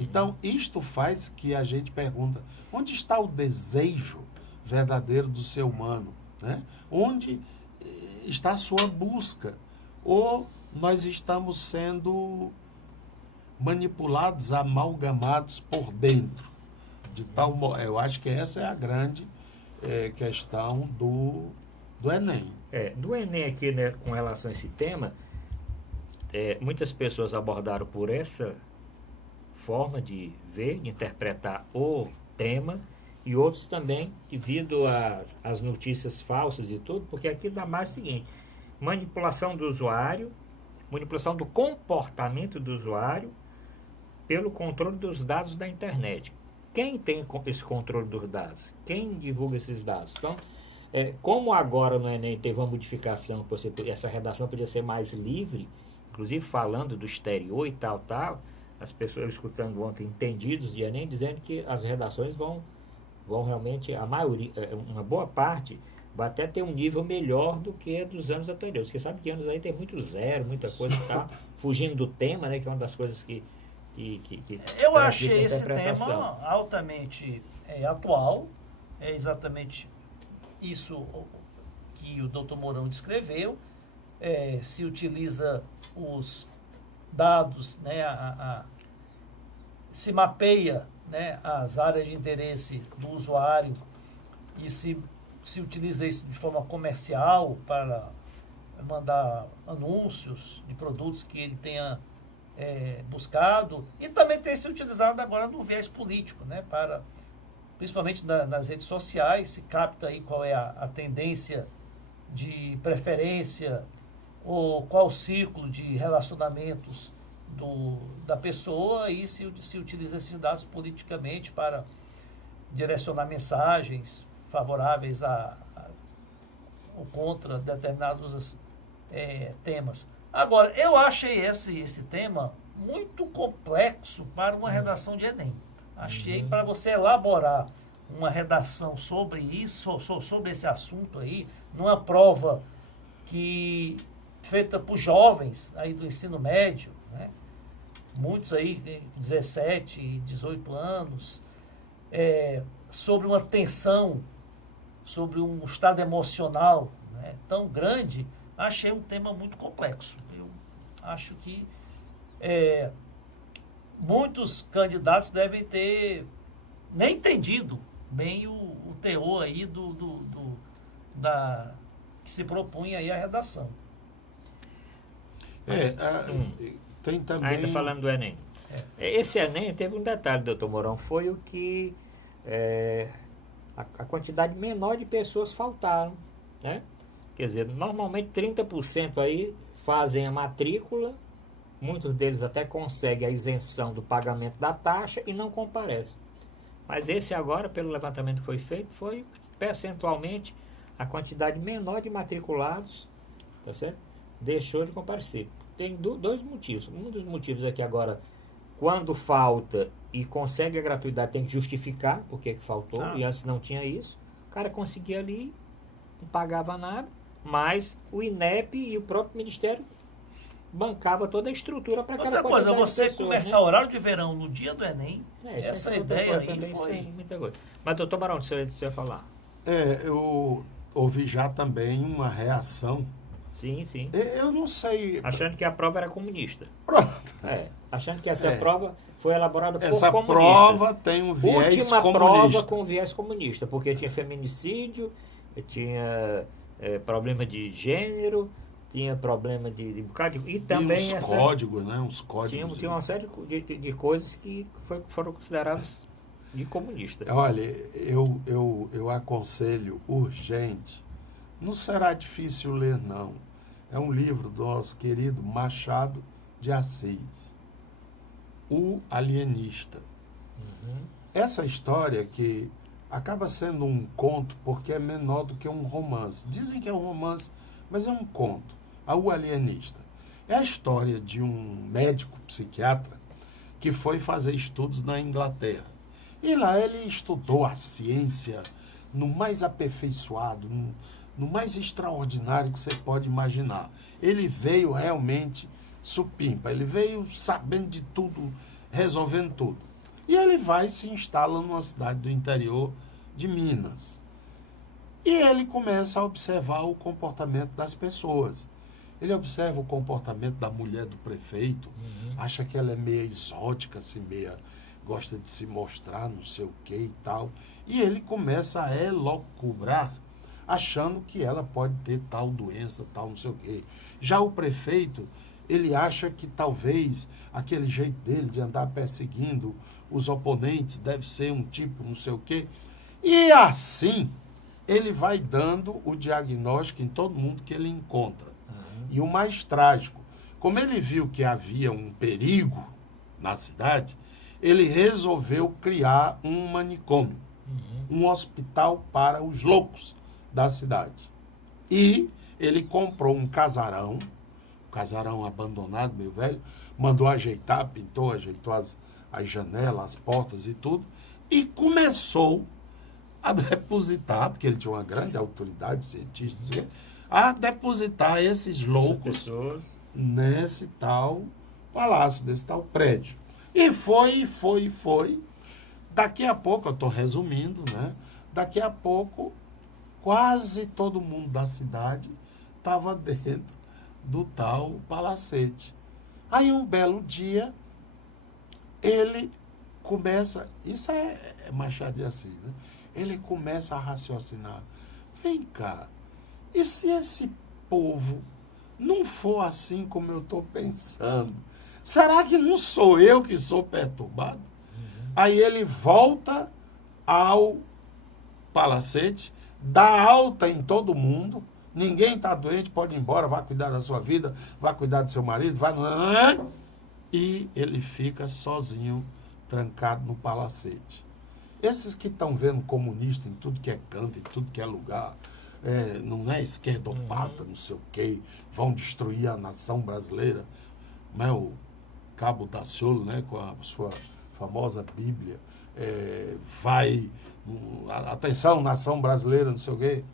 Então, isto faz que a gente pergunta, onde está o desejo verdadeiro do ser humano? Né? Onde está a sua busca? Ou nós estamos sendo manipulados, amalgamados por dentro? De tal, eu acho que essa é a grande questão do Enem. Do Enem aqui, né, com relação a esse tema, muitas pessoas abordaram por essa forma de ver, de interpretar o tema, e outros também devido às notícias falsas e tudo, porque aqui dá mais o seguinte, manipulação do usuário, manipulação do comportamento do usuário pelo controle dos dados da internet. Quem tem esse controle dos dados? Quem divulga esses dados? Então, como agora no Enem teve uma modificação, essa redação podia ser mais livre, inclusive falando do exterior e tal, as pessoas escutando ontem entendidos de Enem, dizendo que as redações vão realmente, a maioria, uma boa parte, vai até ter um nível melhor do que dos anos anteriores. Porque sabe que anos aí tem muito zero, muita coisa que está fugindo do tema, né, que é uma das coisas que Eu traz achei dita esse interpretação. tema altamente atual, é exatamente isso que o Dr. Mourão descreveu. Se utiliza os dados, né, se mapeia, né, as áreas de interesse do usuário e se utiliza isso de forma comercial para mandar anúncios de produtos que ele tenha buscado, e também tem se utilizado agora no viés político, né, para, principalmente nas redes sociais, se capta aí qual é a tendência de preferência ou qual o ciclo de relacionamentos da pessoa, e se utiliza esses dados politicamente para direcionar mensagens favoráveis ou contra determinados temas. Agora, eu achei esse tema muito complexo para uma redação de Enem. Achei para você elaborar uma redação sobre isso, sobre esse assunto aí, numa prova feita por jovens aí do ensino médio, né? Muitos aí, 17, 18 anos, sobre uma tensão, sobre um estado emocional, né, tão grande, achei um tema muito complexo. Eu acho que muitos candidatos devem ter nem entendido bem o teor aí que se propunha aí a redação. Tem também... Ainda falando do Enem. Esse Enem teve um detalhe, doutor Mourão, foi o que a quantidade menor de pessoas faltaram, né? Quer dizer, normalmente 30% aí fazem a matrícula, muitos deles até conseguem a isenção do pagamento da taxa e não comparecem. Mas esse agora, pelo levantamento que foi feito, foi percentualmente a quantidade menor de matriculados, tá certo? Deixou de comparecer. Tem dois motivos. Um dos motivos é que agora, quando falta e consegue a gratuidade, tem que justificar por que faltou, e antes não tinha isso. O cara conseguia ali, não pagava nada, mas o INEP e o próprio Ministério bancava toda a estrutura para aquela quantidade de pessoas. Outra coisa, você começar o horário de verão no dia do Enem, essa ideia aí também foi... Sim, muita coisa. Mas, doutor Barão, você ia falar? Eu ouvi já também uma reação. Sim. Eu não sei... Achando que a prova era comunista. Pronto. Achando que essa prova foi elaborada por essa comunista. Prova tem um viés última comunista. Prova com viés comunista, porque tinha feminicídio, tinha problema de gênero, tinha problema de bocado de... E também uns códigos, né? Uns códigos. Tinha uma série de coisas que foram consideradas de comunista. Olha, eu aconselho urgente. Não será difícil ler, não. É um livro do nosso querido Machado de Assis, O Alienista. Essa história que acaba sendo um conto porque é menor do que um romance. Dizem que é um romance, mas é um conto. O Alienista é a história de um médico psiquiatra que foi fazer estudos na Inglaterra. E lá ele estudou a ciência no mais aperfeiçoado, no mais extraordinário que você pode imaginar. Ele veio realmente supimpa, ele veio sabendo de tudo, resolvendo tudo. E ele vai e se instala numa cidade do interior de Minas. E ele começa a observar o comportamento das pessoas. Ele observa o comportamento da mulher do prefeito, acha que ela é meio exótica, assim, gosta de se mostrar, não sei o que e tal. E ele começa a elocubrar, achando que ela pode ter tal doença, tal não sei o quê. Já o prefeito, ele acha que talvez aquele jeito dele de andar perseguindo os oponentes deve ser um tipo não sei o quê. E assim, ele vai dando o diagnóstico em todo mundo que ele encontra. E o mais trágico, como ele viu que havia um perigo na cidade, ele resolveu criar um manicômio, um hospital para os loucos da cidade. E ele comprou um casarão abandonado, meio velho, mandou ajeitar, pintou, ajeitou as janelas, as portas e tudo, e começou a depositar, porque ele tinha uma grande autoridade científica, a depositar esses loucos nesse tal palácio, nesse tal prédio. E foi. Daqui a pouco, eu estou resumindo, né? Daqui a pouco, quase todo mundo da cidade estava dentro do tal palacete. Aí um belo dia, ele começa, isso é Machado de Assis, né? Ele começa a raciocinar. Vem cá, e se esse povo não for assim como eu estou pensando? Será que não sou eu que sou perturbado? Aí ele volta ao palacete, dá alta em todo mundo, ninguém está doente, pode ir embora, vai cuidar da sua vida, vai cuidar do seu marido, vai... E ele fica sozinho, trancado no palacete. Esses que estão vendo comunista em tudo que é canto, em tudo que é lugar, não é esquerdopata, não sei o quê, vão destruir a nação brasileira. Mas o Cabo Daciolo, né, com a sua famosa Bíblia, atenção, nação brasileira, não sei o quê.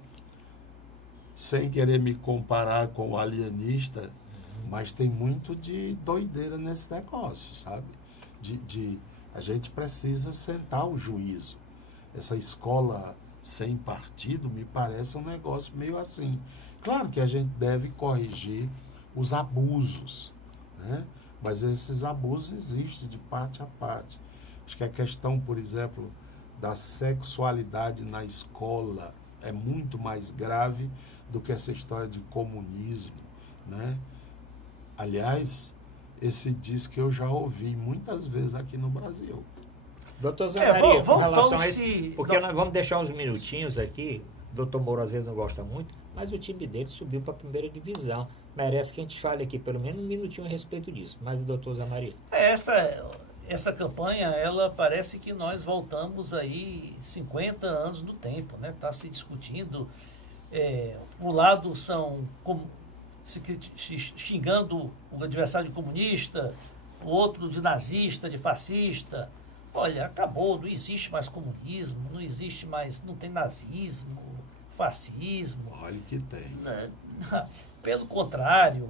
Sem querer me comparar com o alienista, mas tem muito de doideira nesse negócio, sabe? A gente precisa sentar o juízo. Essa escola sem partido me parece um negócio meio assim. Claro que a gente deve corrigir os abusos, né? Mas esses abusos existem de parte a parte. Acho que a questão, por exemplo, da sexualidade na escola é muito mais grave do que essa história de comunismo, né? Aliás, esse disco eu já ouvi muitas vezes aqui no Brasil. Doutor Zé Maria, com relação a isso, porque não... nós vamos deixar uns minutinhos aqui, o doutor Moura às vezes não gosta muito, mas o time dele subiu para a primeira divisão. Merece que a gente fale aqui pelo menos um minutinho a respeito disso. Mas o doutor Zé Maria. Essa campanha, ela parece que nós voltamos aí 50 anos no tempo, né? Está se discutindo, um lado são xingando o adversário de comunista, o outro de nazista, de fascista. Olha, acabou, não existe mais comunismo, não existe mais, não tem nazismo, fascismo. Olha que tem. Pelo contrário,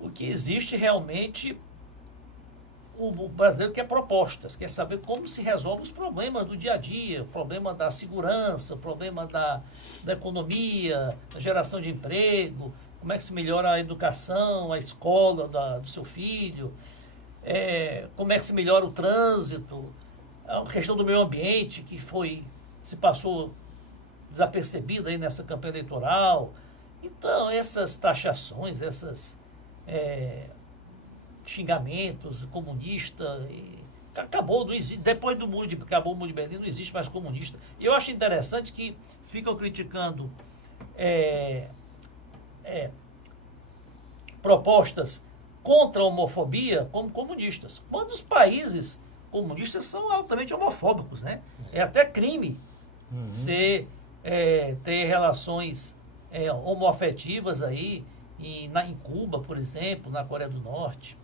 o que existe realmente, o brasileiro quer propostas, quer saber como se resolve os problemas do dia a dia, o problema da segurança, o problema da economia, da geração de emprego, como é que se melhora a educação, a escola do seu filho, como é que se melhora o trânsito, a questão do meio ambiente que se passou desapercebida aí nessa campanha eleitoral. Então, essas taxações, esses xingamentos comunista, acabou, não existe, depois do acabou o Muro de Berlim, não existe mais comunista. E eu acho interessante que ficam criticando propostas contra a homofobia como comunistas, quando os países comunistas são altamente homofóbicos, né? É até crime ter relações homoafetivas aí em Cuba, por exemplo, na Coreia do Norte.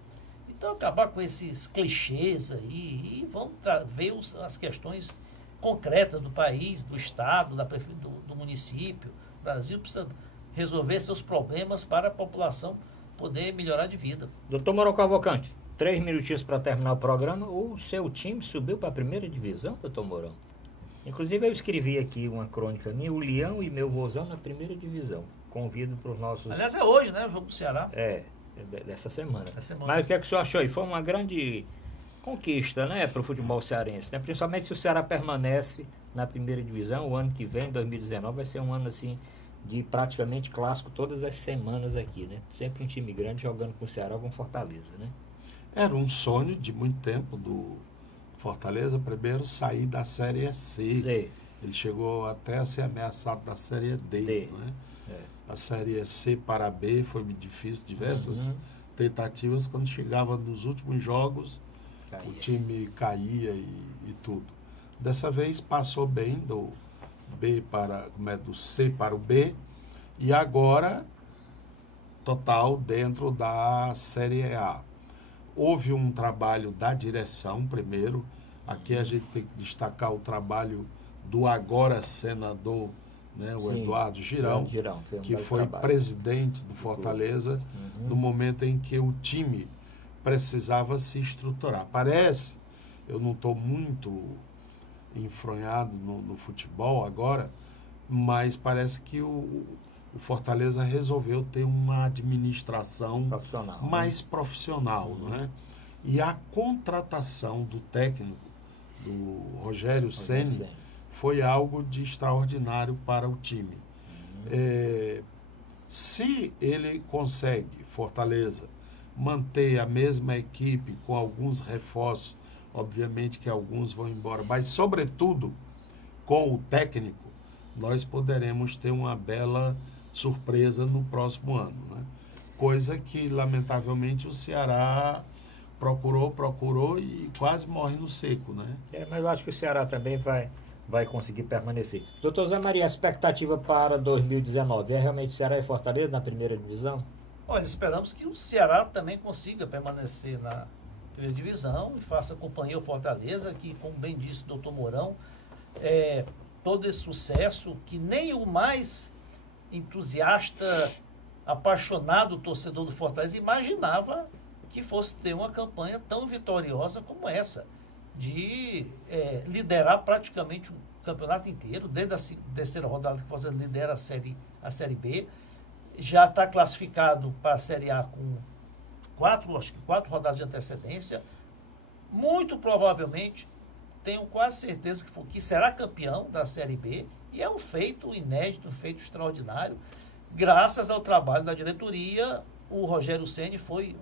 Então, acabar com esses clichês aí e vamos ver as questões concretas do país, do Estado, do município. O Brasil precisa resolver seus problemas para a população poder melhorar de vida. Doutor Mourão Cavalcante, 3 minutinhos para terminar o programa. O seu time subiu para a primeira divisão, doutor Mourão? Inclusive, eu escrevi aqui uma crônica minha, o Leão e meu Vozão na primeira divisão. Convido para os nossos... Aliás, é hoje, né? O jogo do Ceará. Dessa semana. Mas o que é que o senhor achou aí? Foi uma grande conquista, né, para o futebol cearense, né? Principalmente se o Ceará permanece na primeira divisão. O ano que vem, 2019, vai ser um ano assim de praticamente clássico todas as semanas aqui, né? Sempre um time grande jogando com o Ceará ou com Fortaleza, né? Era um sonho de muito tempo do Fortaleza, primeiro sair da Série C. Ele chegou até a ser ameaçado da Série D. Né? A Série C para B foi muito difícil, diversas tentativas. Quando chegava nos últimos jogos, o time caía e tudo. Dessa vez passou bem do C para o B, e agora total dentro da Série A. Houve um trabalho da direção primeiro. Aqui a gente tem que destacar o trabalho do agora senador, né, o Eduardo Girão, que foi presidente do Fortaleza no momento em que o time precisava se estruturar. Parece, eu não estou muito enfronhado no futebol agora, mas parece que o Fortaleza resolveu ter uma administração Profissional, mais profissional, não é? E a contratação do técnico, do Rogério Ceni, foi algo de extraordinário para o time. Se ele consegue, Fortaleza, manter a mesma equipe com alguns reforços, obviamente que alguns vão embora, mas sobretudo com o técnico, nós poderemos ter uma bela surpresa no próximo ano, né? Coisa que, lamentavelmente, o Ceará procurou e quase morre no seco, né? Mas eu acho que o Ceará também vai conseguir permanecer. Doutor Zé Maria, a expectativa para 2019 é realmente Ceará e Fortaleza na primeira divisão? Olha, esperamos que o Ceará também consiga permanecer na primeira divisão e faça companhia ao Fortaleza, que, como bem disse o doutor Mourão, todo esse sucesso que nem o mais entusiasta, apaixonado torcedor do Fortaleza imaginava que fosse ter uma campanha tão vitoriosa como essa, de liderar praticamente o campeonato inteiro, desde a terceira rodada que o Fortaleza lidera a Série B, já está classificado para a Série A com quatro rodadas de antecedência, muito provavelmente, tenho quase certeza que será campeão da Série B, e é um feito inédito, um feito extraordinário. Graças ao trabalho da diretoria, o Rogério Ceni foi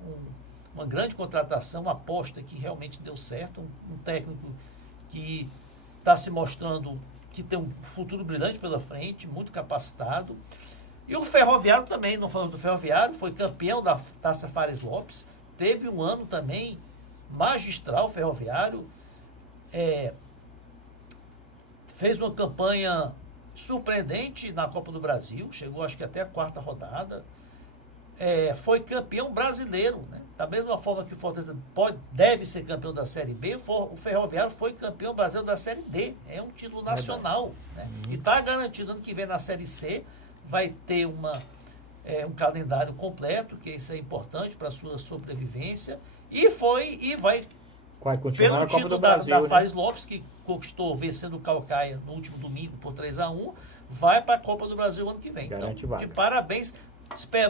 uma grande contratação, uma aposta que realmente deu certo, um técnico que está se mostrando que tem um futuro brilhante pela frente, muito capacitado. E o Ferroviário também, não falando do Ferroviário, foi campeão da Taça Fares Lopes, teve um ano também magistral, Ferroviário, fez uma campanha surpreendente na Copa do Brasil, chegou acho que até a quarta rodada, foi campeão brasileiro, né? Da mesma forma que o Fortaleza deve ser campeão da Série B, o Ferroviário foi campeão brasileiro da Série D, é um título nacional, né? E está garantido, ano que vem na Série C, vai ter um calendário completo, que isso é importante para a sua sobrevivência, e vai continuar pelo a Copa título do Brasil, da né? Fares Lopes, que conquistou vencendo o Calcaia no último domingo por 3-1, vai para a Copa do Brasil ano que vem. Garante então, vaga. de parabéns.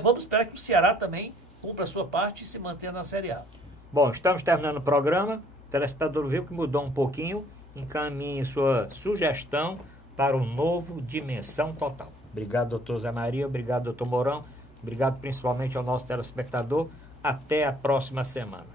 Vamos esperar que o Ceará também cumpra a sua parte e se mantenha na Série A. Bom, estamos terminando o programa. O telespectador viu que mudou um pouquinho. Encaminhe sua sugestão para o novo Dimensão Total. Obrigado, doutor Zé Maria. Obrigado, doutor Mourão. Obrigado principalmente ao nosso telespectador. Até a próxima semana.